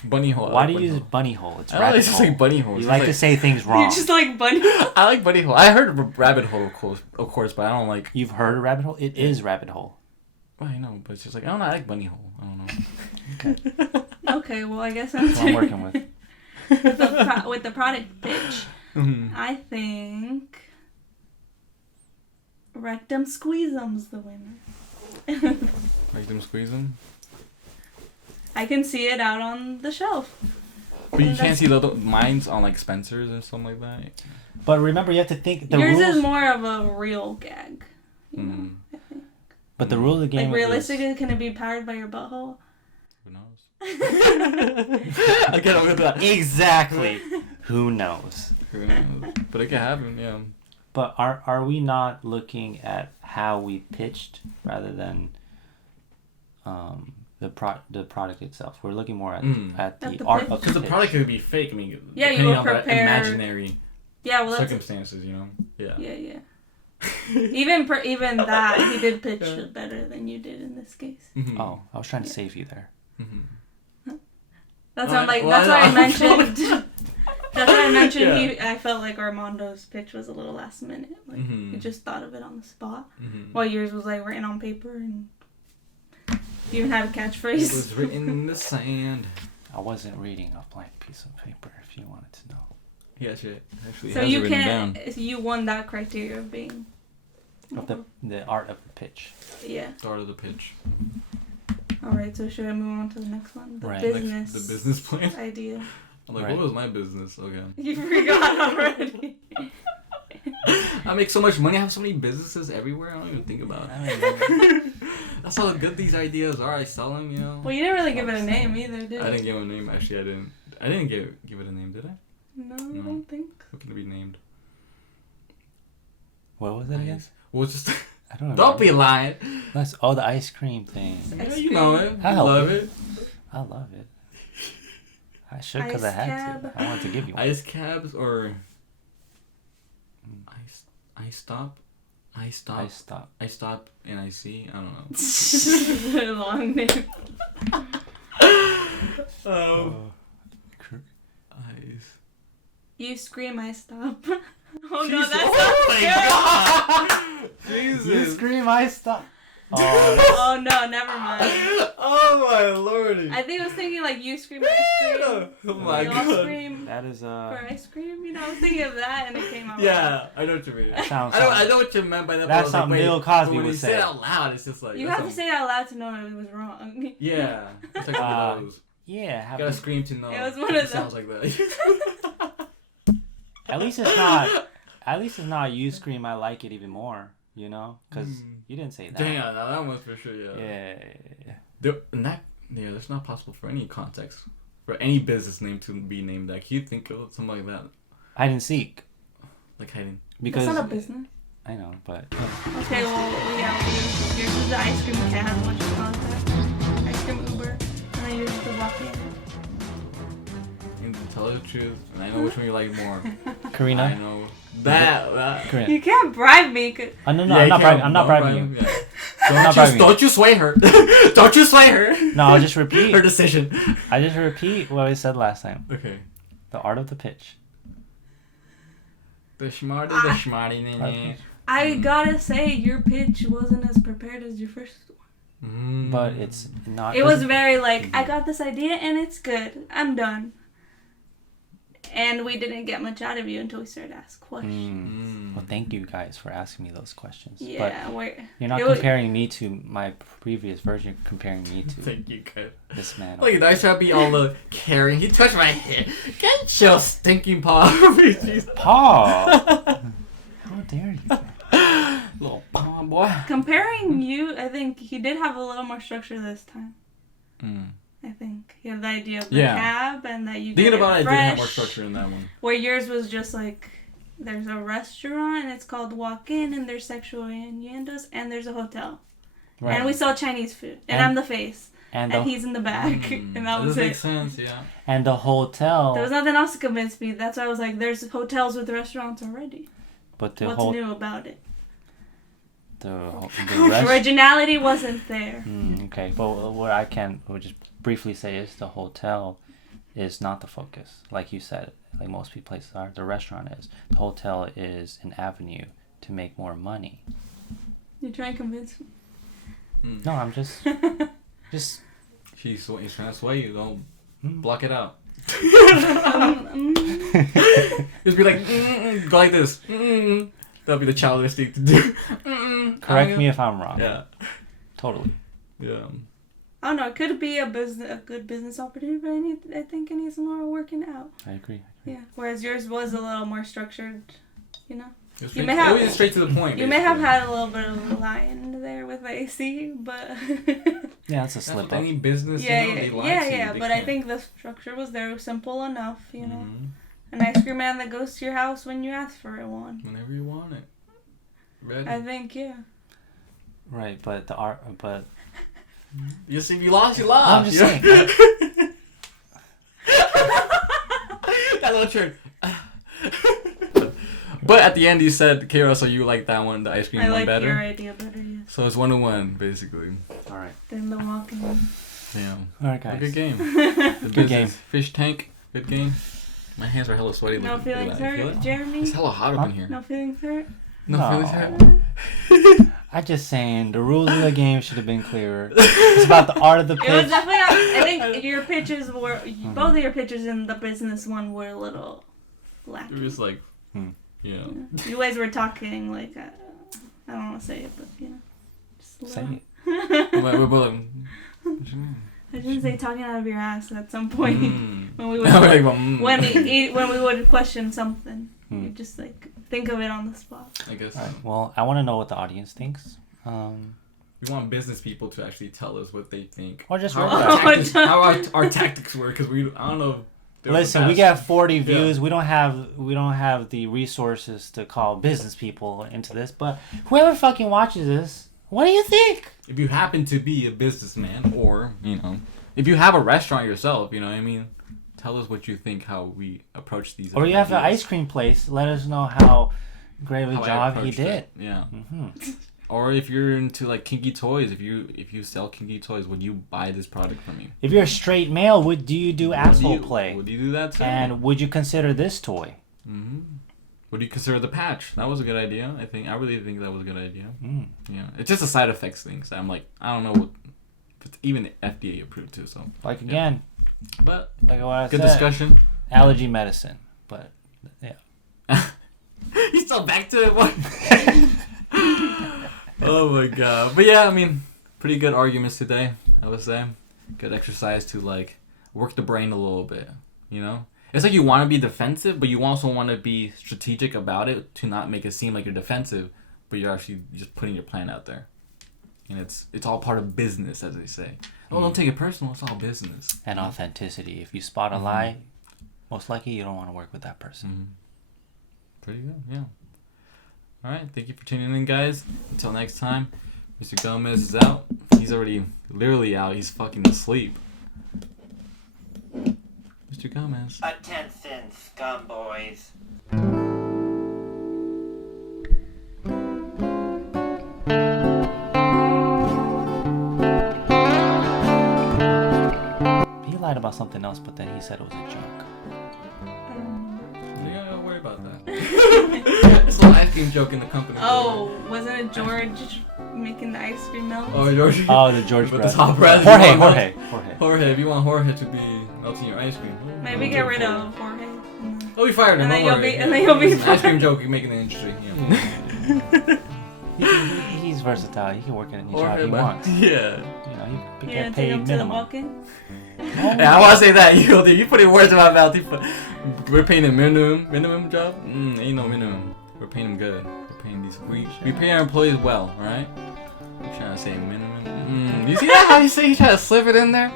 bunny hole. Why I do like you use bunny hole. bunny hole? It's I don't know, rabbit it's just hole. like bunny hole. You It's like just to say things wrong. You just like bunny. I like bunny hole. I heard rabbit hole, of course, but I don't like. You've heard of rabbit hole? It is rabbit hole. Well, I know, but it's just like I don't know. I like bunny hole. I don't know. Okay, well I guess That's what I'm working with. with the product pitch, Mm-hmm. I think RectumSqueezum's the winner. Like them squeeze them. I can see it out on the shelf. But you can't see the mines on like Spencer's or something like that. But remember, you have to think the Yours rules. is more of a real gag. You know, Mm. I think. But the rule of the game Like is realistically, can it be powered by your butthole? Who knows? Again, I'm gonna do that. exactly. Who knows? Who knows? But it can happen. Yeah. But are we not looking at how we pitched rather than the product itself? We're looking more at At the the art pitch. of Because the the pitch. product could be fake. I mean, Yeah, you depending were on the prepared. imaginary Yeah, well, that's circumstances, you know. Yeah. yeah. Even that, he did pitch it better than you did in this case. Mhm. Oh, I was trying to save you there. Mhm. That's Well, why, like, well, that's why I I'm mentioned. That's why I mentioned Yeah. I felt like Armando's pitch was a little last minute. Like Mhm. he just thought of it on the spot. Mhm. While yours was like written on paper and you even had a It catchphrase. was written in the sand. I wasn't reading a blank piece of paper. If you wanted to know. He actually So has you it written can't. down. You won that criteria of being. Of the art of the pitch. Yeah. Start of the pitch. All right. So should I move on to the next one? The Right. business. The business plan. idea. I'm like, Right. what was my business? Okay. You forgot already. I make so much money. I have so many businesses everywhere. I don't even think about it. That's how good these ideas are. I sell them, you know. Well, you didn't really give it a name either, did you? I didn't give it a name. Actually, I didn't give it a name, did I? No, I No. don't think. What can it be named? What was it again? Well, it's just I don't know. don't be lying. That's the ice cream thing. Yeah, you know it. I You help love you. it. I love it. I should because I Ice had cab. to. I wanted to give you one. Ice cabs or I stop. I stop. I stop and I see. I don't know. Long name. Ice. You scream, I stop. Oh no, Jesus. that's Oh not my good. Jesus. You scream, I stop. Oh, Oh no, never mind. Oh my lordy. I think I was thinking like you scream, I scream. Oh my We all god. scream that is for ice cream. You know, I was thinking of that and it came out. Yeah, I know what you mean. sounds. I know what you meant by that. but I That's was like, something wait, Bill but Cosby when would you say. say it out loud, it's just like You that's have to say it out loud to know it was wrong. Yeah, it's like one of those. Yeah. You Have gotta scream to know. It was one of those. Sounds like that. At least it's not. At least it's not you scream. I like it even more. You know, because you didn't say that. Damn, no, that one's for sure. Yeah. Yeah. That's not possible for any context for any business name to be named that. Can you think of something like that? Hide and seek. Like hiding. Because That's not a business. I know, but Okay, well, yeah, yours is the ice cream cab, what you call that? Ice cream Uber, and then yours is the walk-in. And to tell you the truth, and I know which one you like more. I Karina. know that. Karina. You can't bribe me. Oh, no, Yeah, I'm you not can't- bribing. I'm not don't bribing bribe you. him, yeah. I'm not bribing you. Don't you sway her. Don't you sway her. No, I'll just repeat. Her decision. I just repeat what I said last time. Okay. The art of the pitch. The smarty, nene. I gotta say, your pitch wasn't as prepared as your first one. But it's not. It was very like, I got this idea and it's good. I'm done. And we didn't get much out of you until we started to ask questions. Well, thank you guys for asking me those questions. Yeah, but you're not comparing me to my previous version. You're comparing me to Thank you, guys. this man. Look at that. I try to be all caring. He touched my head. Get your stinking paw. Paw. How dare you? Little paw boy. Comparing you, I think he did have a little more structure this time. Mm. I think he had the idea of the cab and that you thinking get about it it, fresh, I did have more structure in that one. Where yours was just like, there's a restaurant and it's called Walk In and there's sexual innuendos and there's a hotel. Right. And we sell Chinese food. And I'm the face. And he's in the back. And that was it. Makes sense, yeah. And the hotel. There was nothing else to convince me. That's why I was like, there's hotels with restaurants already. But what's new about it? The originality wasn't there. Okay, but what I can just briefly say is the hotel is not the focus, like you said, like most places are. The restaurant is. The hotel is an avenue to make more money. You're trying to convince me. No, I'm just. He's trying to sway you. Don't block it out. Just be like, go like this. That'll be the childish thing to do. Correct me if I'm wrong. Yeah. Totally. Yeah. I don't know. It could be a good business opportunity, but I think it needs more working out. I agree. Yeah. Whereas yours was a little more structured, you know. You may have straight to the point. You may have had a little bit of a lie-in there with the AC, but yeah, it's a slip up. Any business, yeah. But I think the structure was there, simple enough, you know. An ice cream man that goes to your house when you ask for one. Whenever you want it. Ready. I think, yeah. Right, but you see, if you lost, you lost. I'm just saying. That little turn. But at the end, you said, Kara, so you like that one, the ice cream one better? I like your idea better, yes. So it's 1-1, basically. All right. Then the walking. Damn. All right, guys. Good game. Good game. Fish tank. Good game. My hands are hella sweaty. No feelings hurt, Jeremy? It's hella hot up in here. No feelings hurt? No feelings hurt? I'm just saying, the rules of the game should have been clearer. It's about the art of the pitch. It was definitely not, I think your pitches were, both of your pitches in the business one were a little lacking. It was like, yeah. You guys were talking like, I don't want to say it, but you know. Just say it. What you mean? I didn't say talking out of your ass at some point when we would when we would question something. You just like think of it on the spot. I guess. Right. Well, I want to know what the audience thinks. We want business people to actually tell us what they think. Or just how our tactics work, because I don't know. Listen, we got 40 views. We don't have the resources to call business people into this, but whoever fucking watches this, what do you think? If you happen to be a businessman, or if you have a restaurant yourself, you know what I mean, tell us what you think, how we approach these. Or you have an ice cream place, let us know how great of a job he did. It. Yeah. Or if you're into like kinky toys, if you sell kinky toys, would you buy this product from me? If you're a straight male, do you do asshole play? Would you do that too? And would you consider this toy? Would you consider the patch? That was a good idea. I really think that was a good idea. Yeah, it's just a side effects thing. So I'm like, I don't know what, if it's even FDA approved too. So like again, but like what I good said, discussion. Allergy medicine, but yeah. He's still back to it. What? Oh my god! But yeah, I mean, pretty good arguments today. I would say, good exercise to like work the brain a little bit. You know. It's like you want to be defensive, but you also want to be strategic about it to not make it seem like you're defensive, but you're actually just putting your plan out there. And it's all part of business, as they say. Oh, don't take it personal. It's all business. And authenticity. If you spot a lie, most likely you don't want to work with that person. Pretty good, yeah. All right, thank you for tuning in, guys. Until next time, Mr. Gomez is out. He's already literally out. He's fucking asleep. Mr. Gomez. Attention, scum boys. He lied about something else, but then he said it was a joke. You don't worry about that. It's a little ice cream joke in the company. Oh, wasn't it George making the ice cream melt? Oh, George. Oh, the George With bread. the top bread. Jorge. Jorge, if you want Jorge to be melting your ice cream. Maybe get rid of Jorge. Oh, we fired him. And then Don't you'll worry. be- and then you'll be It's an ice cream joke. You're making it interesting. He's versatile. He can work at any Or- job he but- wants. Yeah. You know, he You're get gonna take paid him to the minimum. walk-in? Yeah, I want to say that. You put in words in my mouth. We're paying him minimum job. Ain't no minimum. We're paying him good. We're paying these. We pay our employees well, all right? I'm trying to say minimum. You see that? How you say you try to slip it in there?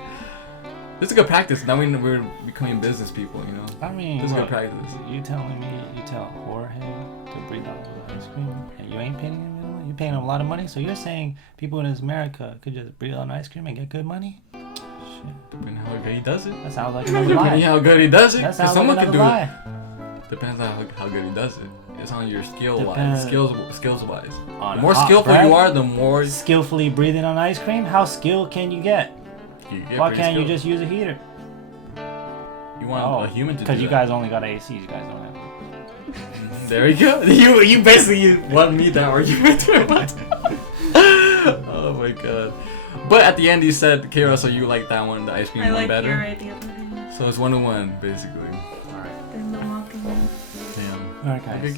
This is good practice. Now we're becoming business people, you know. I mean, This is good look, practice. you telling me you tell Jorge to breathe out all the ice cream and you ain't paying him minimum? You're paying him a lot of money, so you're saying people in America could just breathe out ice cream and get good money? Shit, Depending on how good he does it. that sounds like another Depending lie. on how good he does it. That 'Cause sounds someone like can another do lie. it. Depends on how good he does it. It's on your skill Depends. wise. Skills wise. On The more hot skillful bread? you are, the more Skillfully breathing on ice cream? How skilled can you get? you get. Why pretty can't you skilled. just use a heater? You want a human to do Because you that. guys only got ACs. You guys don't have. There you go. You basically won me that argument. Oh my god. But at the end you said, Kira, so you like that one, the ice cream I one like better? your idea better. So it's 1-1 basically. Alright. Than the walk-in. Damn. Alright, guys. Okay.